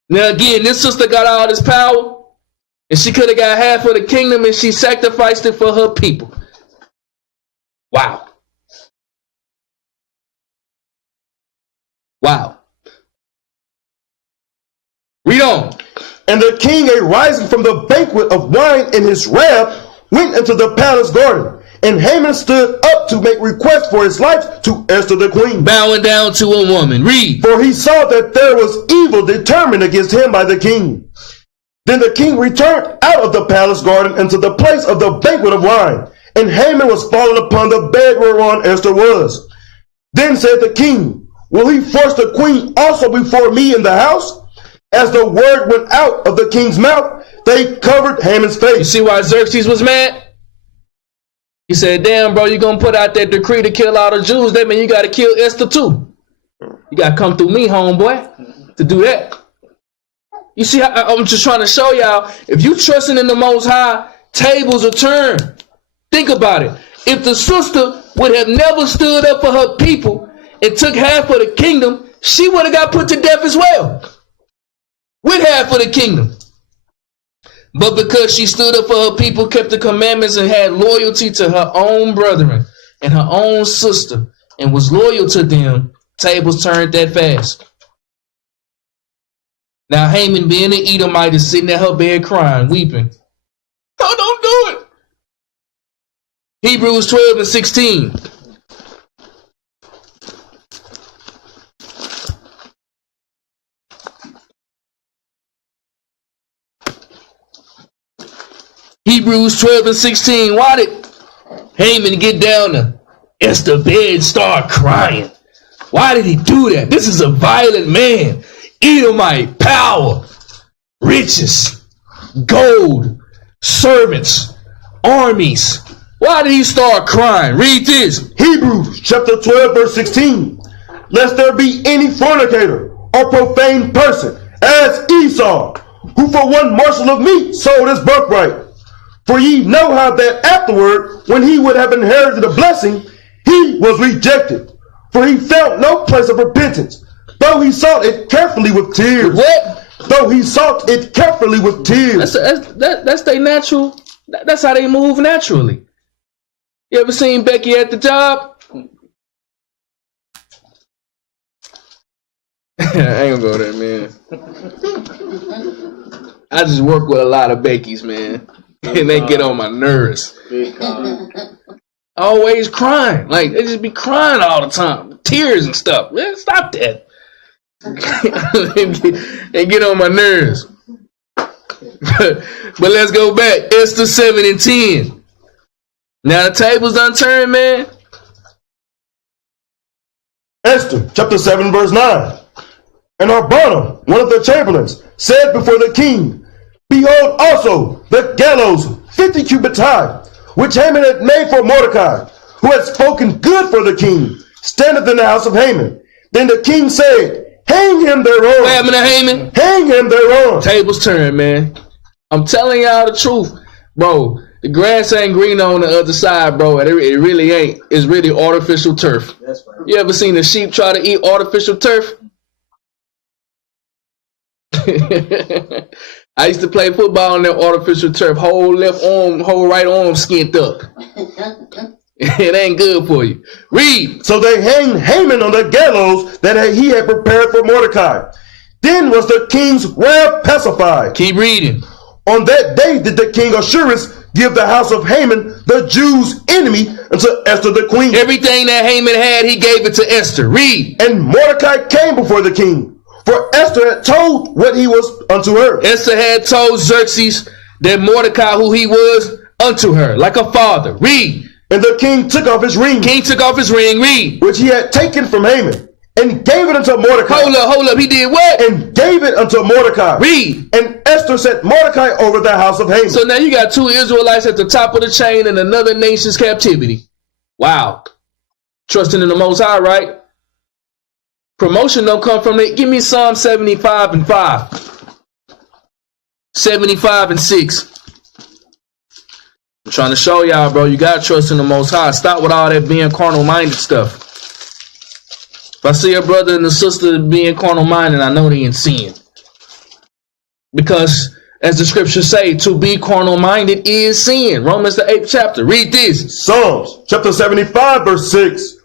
Now again, this sister got all this power, and she could have got half of the kingdom, and she sacrificed it for her people. Wow. Wow. Read on. And the king, arising from the banquet of wine in his wrath, went into the palace garden. And Haman stood up to make request for his life to Esther the queen. Bowing down to a woman. Read. For he saw that there was evil determined against him by the king. Then the king returned out of the palace garden into the place of the banquet of wine. And Haman was fallen upon the bed whereon Esther was. Then said the king, will he force the queen also before me in the house? As the word went out of the king's mouth, they covered Haman's face. You see why Xerxes was mad? He said, damn, bro, you going to put out that decree to kill all the Jews. That means you got to kill Esther too. You got to come through me, homeboy, to do that. You see, I'm just trying to show y'all, if you trusting in the Most High, tables are turned. Think about it. If the sister would have never stood up for her people and took half of the kingdom, she would have got put to death as well. With half of the kingdom. But because she stood up for her people, kept the commandments, and had loyalty to her own brethren and her own sister, and was loyal to them, tables turned that fast. Now Haman, being an Edomite, is sitting at her bed crying, weeping. Oh, don't do it. Hebrews 12 and 16. Hebrews 12 and 16. Why did Haman get down to Esther's bed and start crying? Why did he do that? This is a violent man. Edomite, power, riches, gold, servants, armies. Why did he start crying? Read this. Hebrews chapter 12 verse 16. Lest there be any fornicator or profane person as Esau, who for one morsel of meat sold his birthright. For ye know how that afterward, when he would have inherited a blessing, he was rejected. For he found no place of repentance, though he sought it carefully with tears. What? Though he sought it carefully with tears. That's their natural. That's how they move naturally. You ever seen Becky at the job? I ain't gonna go there, man. I just work with a lot of Beckys, man. And they get on my nerves. Always crying. Like, they just be crying all the time. Tears and stuff. Man, stop that. They get on my nerves. But let's go back. Esther 7 and 10. Now the table's done turned, man. Esther chapter 7 verse 9. And Harbona, one of the chamberlains, said before the king, behold also the gallows 50 cubits high, which Haman had made for Mordecai, who had spoken good for the king, standeth in the house of Haman. Then the king said, hang him thereon. What happened to Haman? Hang him thereon. Tables turn, man. I'm telling y'all the truth, bro. The grass ain't green on the other side, bro. It really ain't. It's really artificial turf. That's right. You ever seen a sheep try to eat artificial turf? I used to play football on that artificial turf. Whole left arm, whole right arm skint up. It ain't good for you. Read. So they hanged Haman on the gallows that he had prepared for Mordecai. Then was the king's wrath pacified. Keep reading. On that day did the king Ahasuerus give the house of Haman, the Jews' enemy, unto Esther the queen. Everything that Haman had, he gave it to Esther. Read. And Mordecai came before the king, for Esther had told what he was unto her. Esther had told Xerxes that Mordecai, who he was, unto her, like a father. Read. And the king took off his ring. King took off his ring. Read. Which he had taken from Haman, and gave it unto Mordecai. Hold up. He did what? And gave it unto Mordecai. Read. And Esther set Mordecai over the house of Haman. So now you got 2 Israelites at the top of the chain in another nation's captivity. Wow. Trusting in the Most High, right? Promotion don't come from it. Give me Psalm 75 and 5. 75 and 6. I'm trying to show y'all, bro. You got to trust in the Most High. Stop with all that being carnal-minded stuff. If I see a brother and a sister being carnal-minded, I know they in sin. Because, as the scriptures say, to be carnal-minded is sin. Romans the 8th chapter. Read this. Psalms chapter 75 verse 6.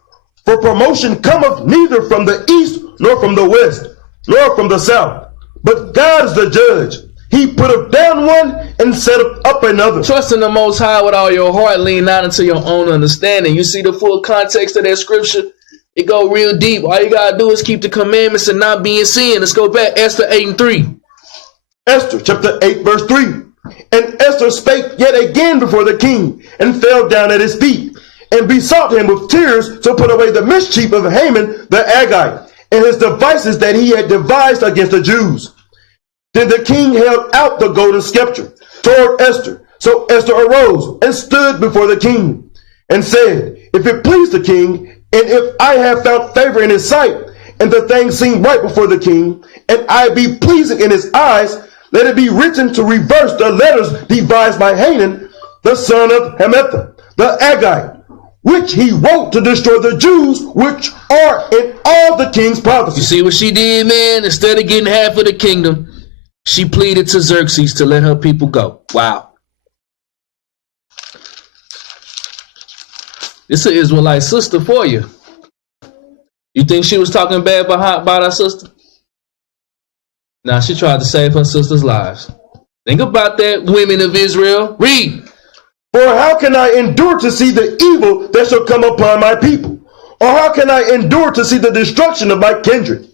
For promotion cometh neither from the east, nor from the west, nor from the south. But God is the judge. He putteth down one and setteth up another. Trust in the Most High with all your heart. Lean not into your own understanding. You see the full context of that scripture? It go real deep. All you got to do is keep the commandments and not be in sin. Let's go back. Esther 8 and 3. Esther chapter 8 verse 3. And Esther spake yet again before the king, and fell down at his feet, and besought him with tears to put away the mischief of Haman the Agagite, and his devices that he had devised against the Jews. Then the king held out the golden scepter toward Esther. So Esther arose and stood before the king, and said, If it please the king, and if I have found favor in his sight, and the thing seem right before the king, and I be pleasing in his eyes, let it be written to reverse the letters devised by Hanan, the son of Hammetha, the Agagite, which he wrote to destroy the Jews which are in all the king's provinces. You see what she did, man? Instead of getting half of the kingdom, she pleaded to Xerxes to let her people go. Wow. This is an Israelite sister for you. You think she was talking bad about her sister? Now she tried to save her sister's lives. Think about that, women of Israel. Read. For how can I endure to see the evil that shall come upon my people? Or how can I endure to see the destruction of my kindred?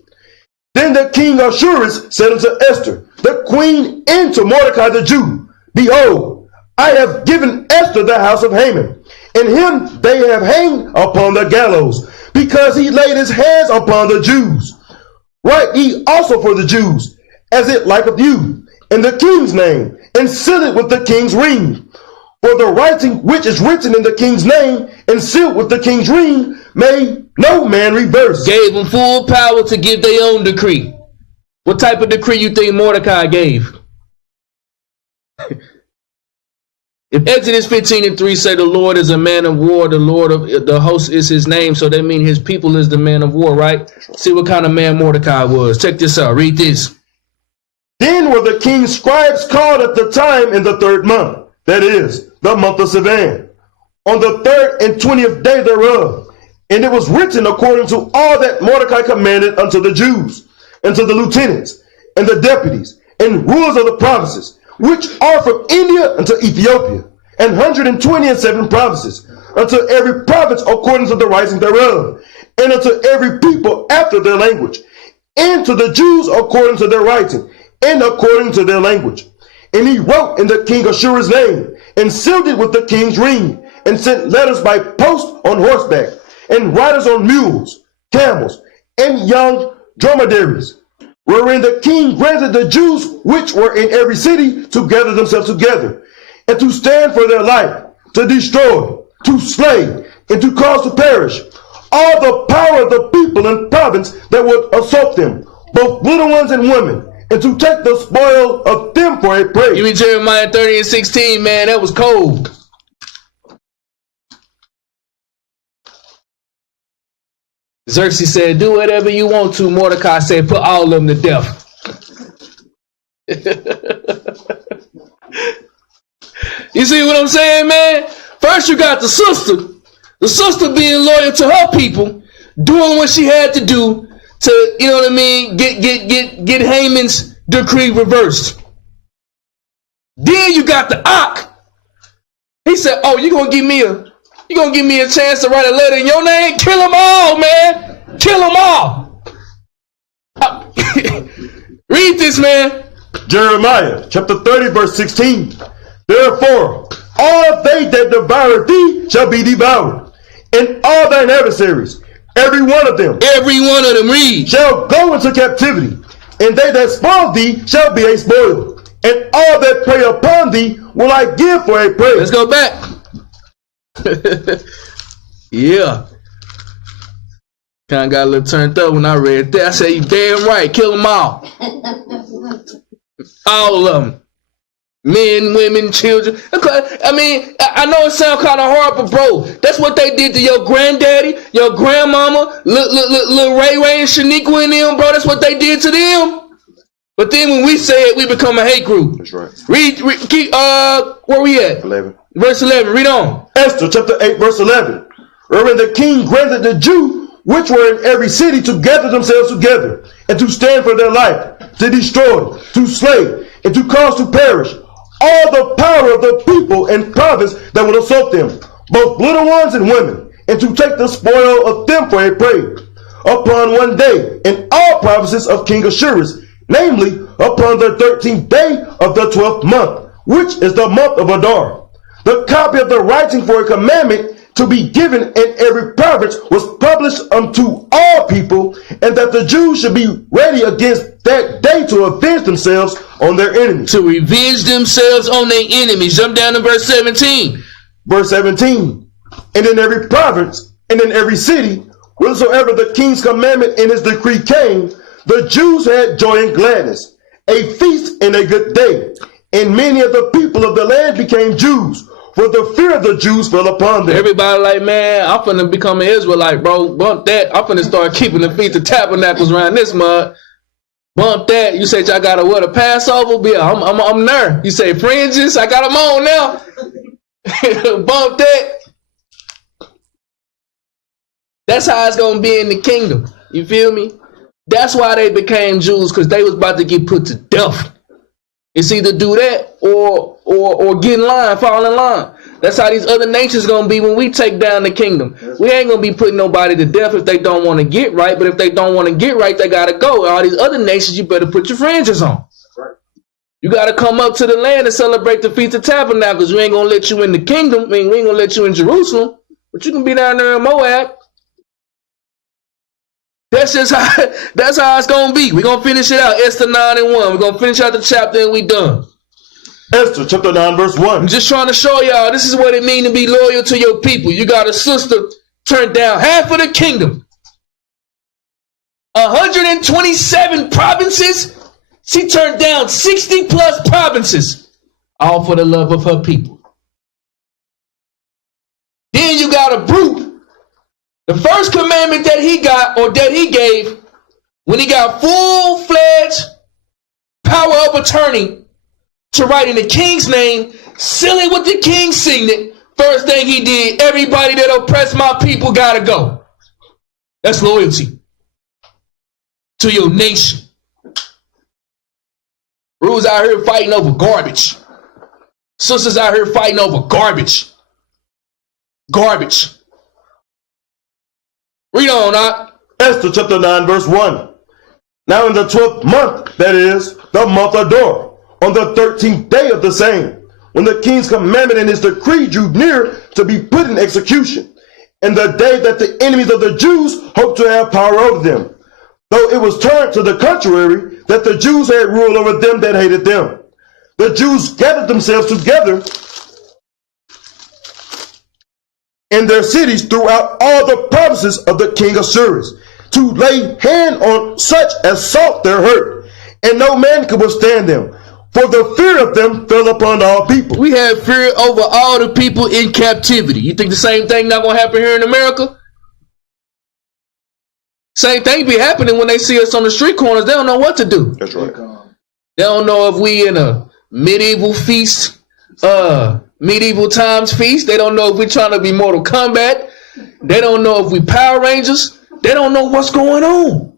Then the king Ahasuerus said unto Esther, the queen, and to Mordecai the Jew, Behold, I have given Esther the house of Haman, and him they have hanged upon the gallows, because he laid his hands upon the Jews. Write ye also for the Jews, as it liketh you, in the king's name, and seal it with the king's ring. For the writing which is written in the king's name, and sealed with the king's ring, may no man reverse. Gave them full power to give their own decree. What type of decree you think Mordecai gave? If Exodus 15 and 3 say the Lord is a man of war, the Lord of the host is his name, so that means his people is the man of war, right? See what kind of man Mordecai was. Check this out. Read this. Then were the king's scribes called at the time in the 3rd month, that is, the month of Sivan, on the 3rd and 20th day thereof. And it was written according to all that Mordecai commanded unto the Jews, and to the lieutenants, and the deputies, and rulers of the provinces, which are from India unto Ethiopia, and 127 provinces, unto every province according to the writing thereof, and unto every people after their language, and to the Jews according to their writing, and according to their language. And he wrote in the king Ahasuerus' name, and sealed it with the king's ring, and sent letters by post on horseback, and riders on mules, camels, and young dromedaries, wherein the king granted the Jews which were in every city to gather themselves together, and to stand for their life, to destroy, to slay, and to cause to perish all the power of the people and province that would assault them, both little ones and women, and to take the spoil of them for a prey. Give me Jeremiah 30 and 16, man. That was cold. Xerxes said, do whatever you want to. Mordecai said, put all of them to death. You see what I'm saying, man? First you got the sister being loyal to her people, doing what she had to do to, you know what I mean, get Haman's decree reversed. Then you got the Ak. He said, oh, you're gonna give me a chance to write a letter in your name? Kill them all, man. Kill them all. Read this, man. Jeremiah chapter 30 verse 16. Therefore all they that devour thee shall be devoured, and all thine adversaries, every one of them, read, shall go into captivity, and they that spoil thee shall be a spoil, and all that prey upon thee will I give for a prey. Let's go back. Yeah. Kind of got a little turned up when I read that. I said, you damn right. Kill them all. All of them. Men, women, children. I mean, I know it sounds kind of hard, but bro, that's what they did to your granddaddy, your grandmama, little Ray Ray and Shaniqua and them, bro. That's what they did to them. But then when we say it, we become a hate group. That's right. Read keep, where we at? 11. Verse 11, read on. Esther chapter 8 verse 11. Wherein the king granted the Jew which were in every city to gather themselves together, and to stand for their life, to destroy, to slay, and to cause to perish all the power of the people and province that would assault them, both little ones and women, and to take the spoil of them for a prey, upon one day in all provinces of King Assuerus, namely upon the 13th day of the 12th month, which is the month of Adar. The copy of the writing for a commandment to be given in every province was published unto all people, and that the Jews should be ready against that day to avenge themselves on their enemies. To revenge themselves on their enemies. Jump down to verse 17. Verse 17. And in every province and in every city, whensoever the king's commandment and his decree came, the Jews had joy and gladness, a feast and a good day. And many of the people of the land became Jews, for the fear of the Jews fell upon them. Everybody like, man, I'm finna become an Israelite, bro. Bump that. I'm finna start keeping the Feast of Tabernacles around this mud. Bump that. You say y'all gotta what, a Passover? Yeah, I'm there. You say fringes? I got them on now. Bump that. That's how it's gonna be in the kingdom. You feel me? That's why they became Jews, because they was about to get put to death. It's either do that or get in line, fall in line. That's how these other nations gonna be when we take down the kingdom. We ain't gonna be putting nobody to death if they don't want to get right, but if they don't want to get right, they gotta go. All these other nations, you better put your fringes on. You gotta come up to the land and celebrate the Feast of Tabernacles. We ain't gonna let you in the kingdom. I mean, we ain't gonna let you in Jerusalem, but you can be down there in Moab. That's just how it's gonna be. We're gonna finish it out. Esther 9:1. We're gonna finish out the chapter and we done. Esther chapter 9 verse 1. I'm just trying to show y'all this is what it means to be loyal to your people. You got a sister turned down half of the kingdom. 127 provinces. She turned down 60 plus provinces. All for the love of her people. Then you got a brute. The first commandment that he got, or that he gave, when he got full-fledged power of attorney to write in the king's name, seal it with the king's signet, first thing he did, everybody that oppressed my people gotta go. That's loyalty to your nation. Rules out here fighting over garbage. Sisters out here fighting over garbage. Garbage. Read on, Esther chapter 9 verse 1. Now in the 12th month, that is, the month of Adar, on the 13th day of the same, when the king's commandment and his decree drew near to be put in execution, and the day that the enemies of the Jews hoped to have power over them, though it was turned to the contrary, that the Jews had rule over them that hated them. The Jews gathered themselves together in their cities throughout all the provinces of the king of Assuerus, to lay hand on such as sought their hurt, and no man could withstand them, for the fear of them fell upon all people. We have fear over all the people in captivity. You think the same thing not gonna happen here in America? Same thing be happening when they see us on the street corners. They don't know what to do. That's right. They don't know if we in a medieval feast, medieval times feast. They don't know if we're trying to be Mortal Kombat. They don't know if we Power Rangers. They don't know what's going on.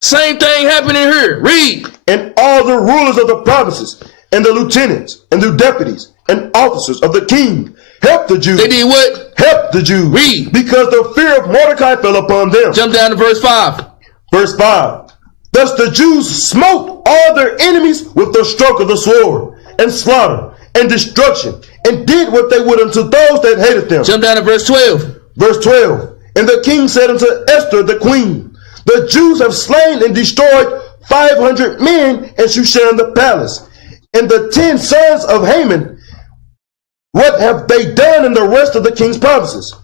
Same thing happening here. Read. And all the rulers of the provinces, and the lieutenants, and the deputies, and officers of the king helped the Jews. They did what? Helped the Jews. Read. Because the fear of Mordecai fell upon them. Jump down to verse 5. Verse 5. Thus the Jews smote all their enemies with the stroke of the sword, and slaughter, and destruction, and did what they would unto those that hated them. Jump down to verse 12. Verse 12. And the king said unto Esther the queen, the Jews have slain and destroyed 500 men in Shushan the palace, and the 10 sons of Haman. What have they done in the rest of the king's provinces?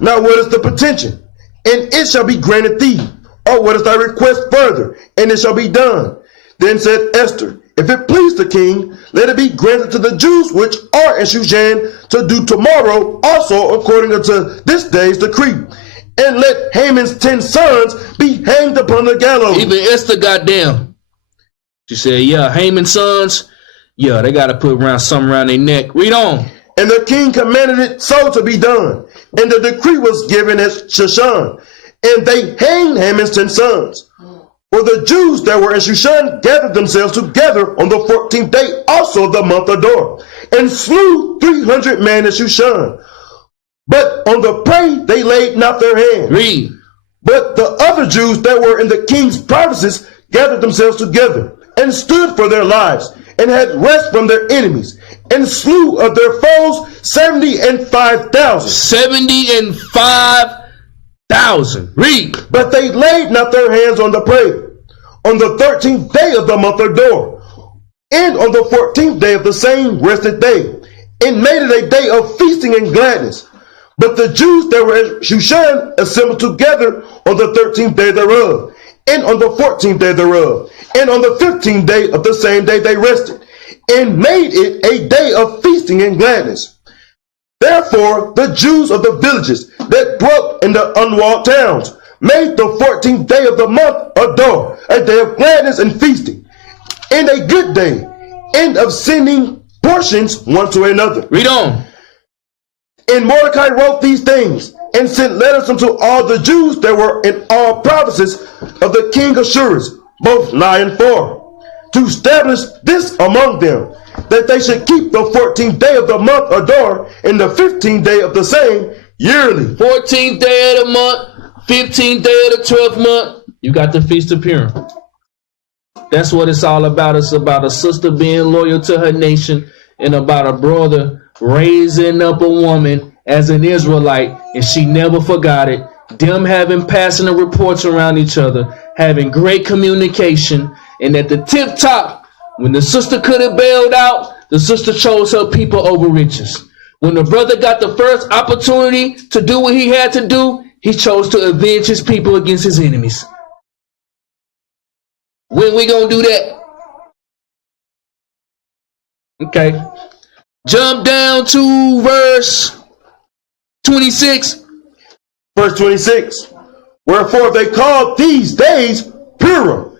Now what is the petition? And it shall be granted thee. Or what is thy request further? And it shall be done. Then said Esther, if it please the king, let it be granted to the Jews which are in Shushan to do tomorrow also according unto this day's decree. And let Haman's 10 sons be hanged upon the gallows. Even Esther got down. She said, yeah, Haman's sons, yeah, they got to put something around their neck. Read on. And the king commanded it so to be done. And the decree was given at Shushan. And they hanged Haman's 10 sons. For the Jews that were in Shushan gathered themselves together on the 14th day also of the month Adar, and slew 300 men in Shushan. But on the prey they laid not their hand. Read. But the other Jews that were in the king's provinces gathered themselves together, and stood for their lives, and had rest from their enemies, and slew of their foes 75,000. 75,000. Read. But they laid not their hands on the prey. On the 13th day of the month Adar, and on the 14th day of the same rested day, and made it a day of feasting and gladness. But the Jews that were at Shushan assembled together on the 13th day thereof, and on the 14th day thereof, and on the 15th day of the same day they rested, and made it a day of feasting and gladness. Therefore the Jews of the villages that dwelt in the unwalled towns made the 14th day of the month Adar a day of gladness and feasting, and a good day, and of sending portions one to another. Read on. And Mordecai wrote these things, and sent letters unto all the Jews that were in all provinces of the king Ahasuerus, both nigh and far, to establish this among them, that they should keep the 14th day of the month Adar, and the 15th day of the same yearly. 14th day of the month, 15th day of the 12th month, you got the Feast of Purim. That's what it's all about. It's about a sister being loyal to her nation, and about a brother raising up a woman as an Israelite, and she never forgot it. Them having passionate reports around each other, having great communication, and at the tip top, when the sister could have bailed out, the sister chose her people over riches. When the brother got the first opportunity to do what he had to do, he chose to avenge his people against his enemies. When we gonna do that? Okay. Jump down to verse 26. Verse 26. Wherefore they called these days Purim,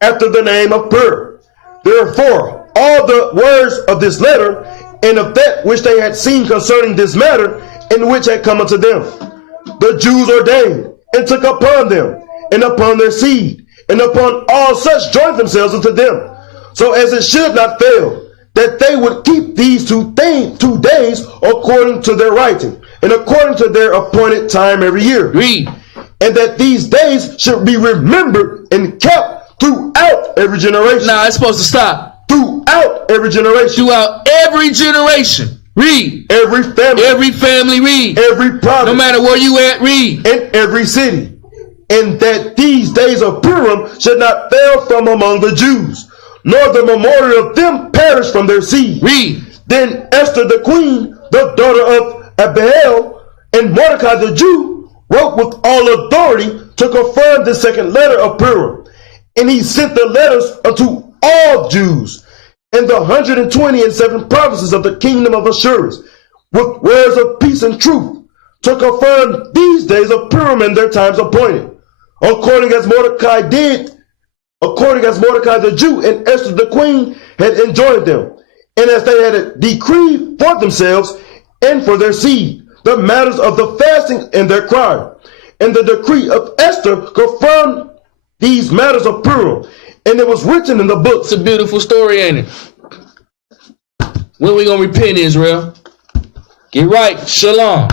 after the name of Pur. Therefore all the words of this letter, and of that which they had seen concerning this matter, and which had come unto them, the Jews ordained, and took upon them, and upon their seed, and upon all such joined themselves unto them, so as it should not fail, that they would keep these 2 days according to their writing, and according to their appointed time every year. Read. And that these days should be remembered and kept throughout every generation. Nah, it's supposed to stop. Throughout every generation. Throughout every generation. Read. Every family. Every family, read. Every province. No matter where you at, read. In every city. And that these days of Purim should not fail from among the Jews, nor the memorial of them perish from their seed. Read. Then Esther the queen, the daughter of Abihail, and Mordecai the Jew, wrote with all authority to confirm the second letter of Purim. And he sent the letters unto all Jews in the 127 provinces of the kingdom of Ahasuerus, with words of peace and truth, to confirm these days of Purim and their times appointed, according as Mordecai the Jew and Esther the queen had enjoined them, and as they had decreed for themselves and for their seed the matters of the fasting and their cry. And the decree of Esther confirmed these matters of Purim, and it was written in the book. It's a beautiful story, ain't it? When we gonna repent, Israel? Get right. Shalom.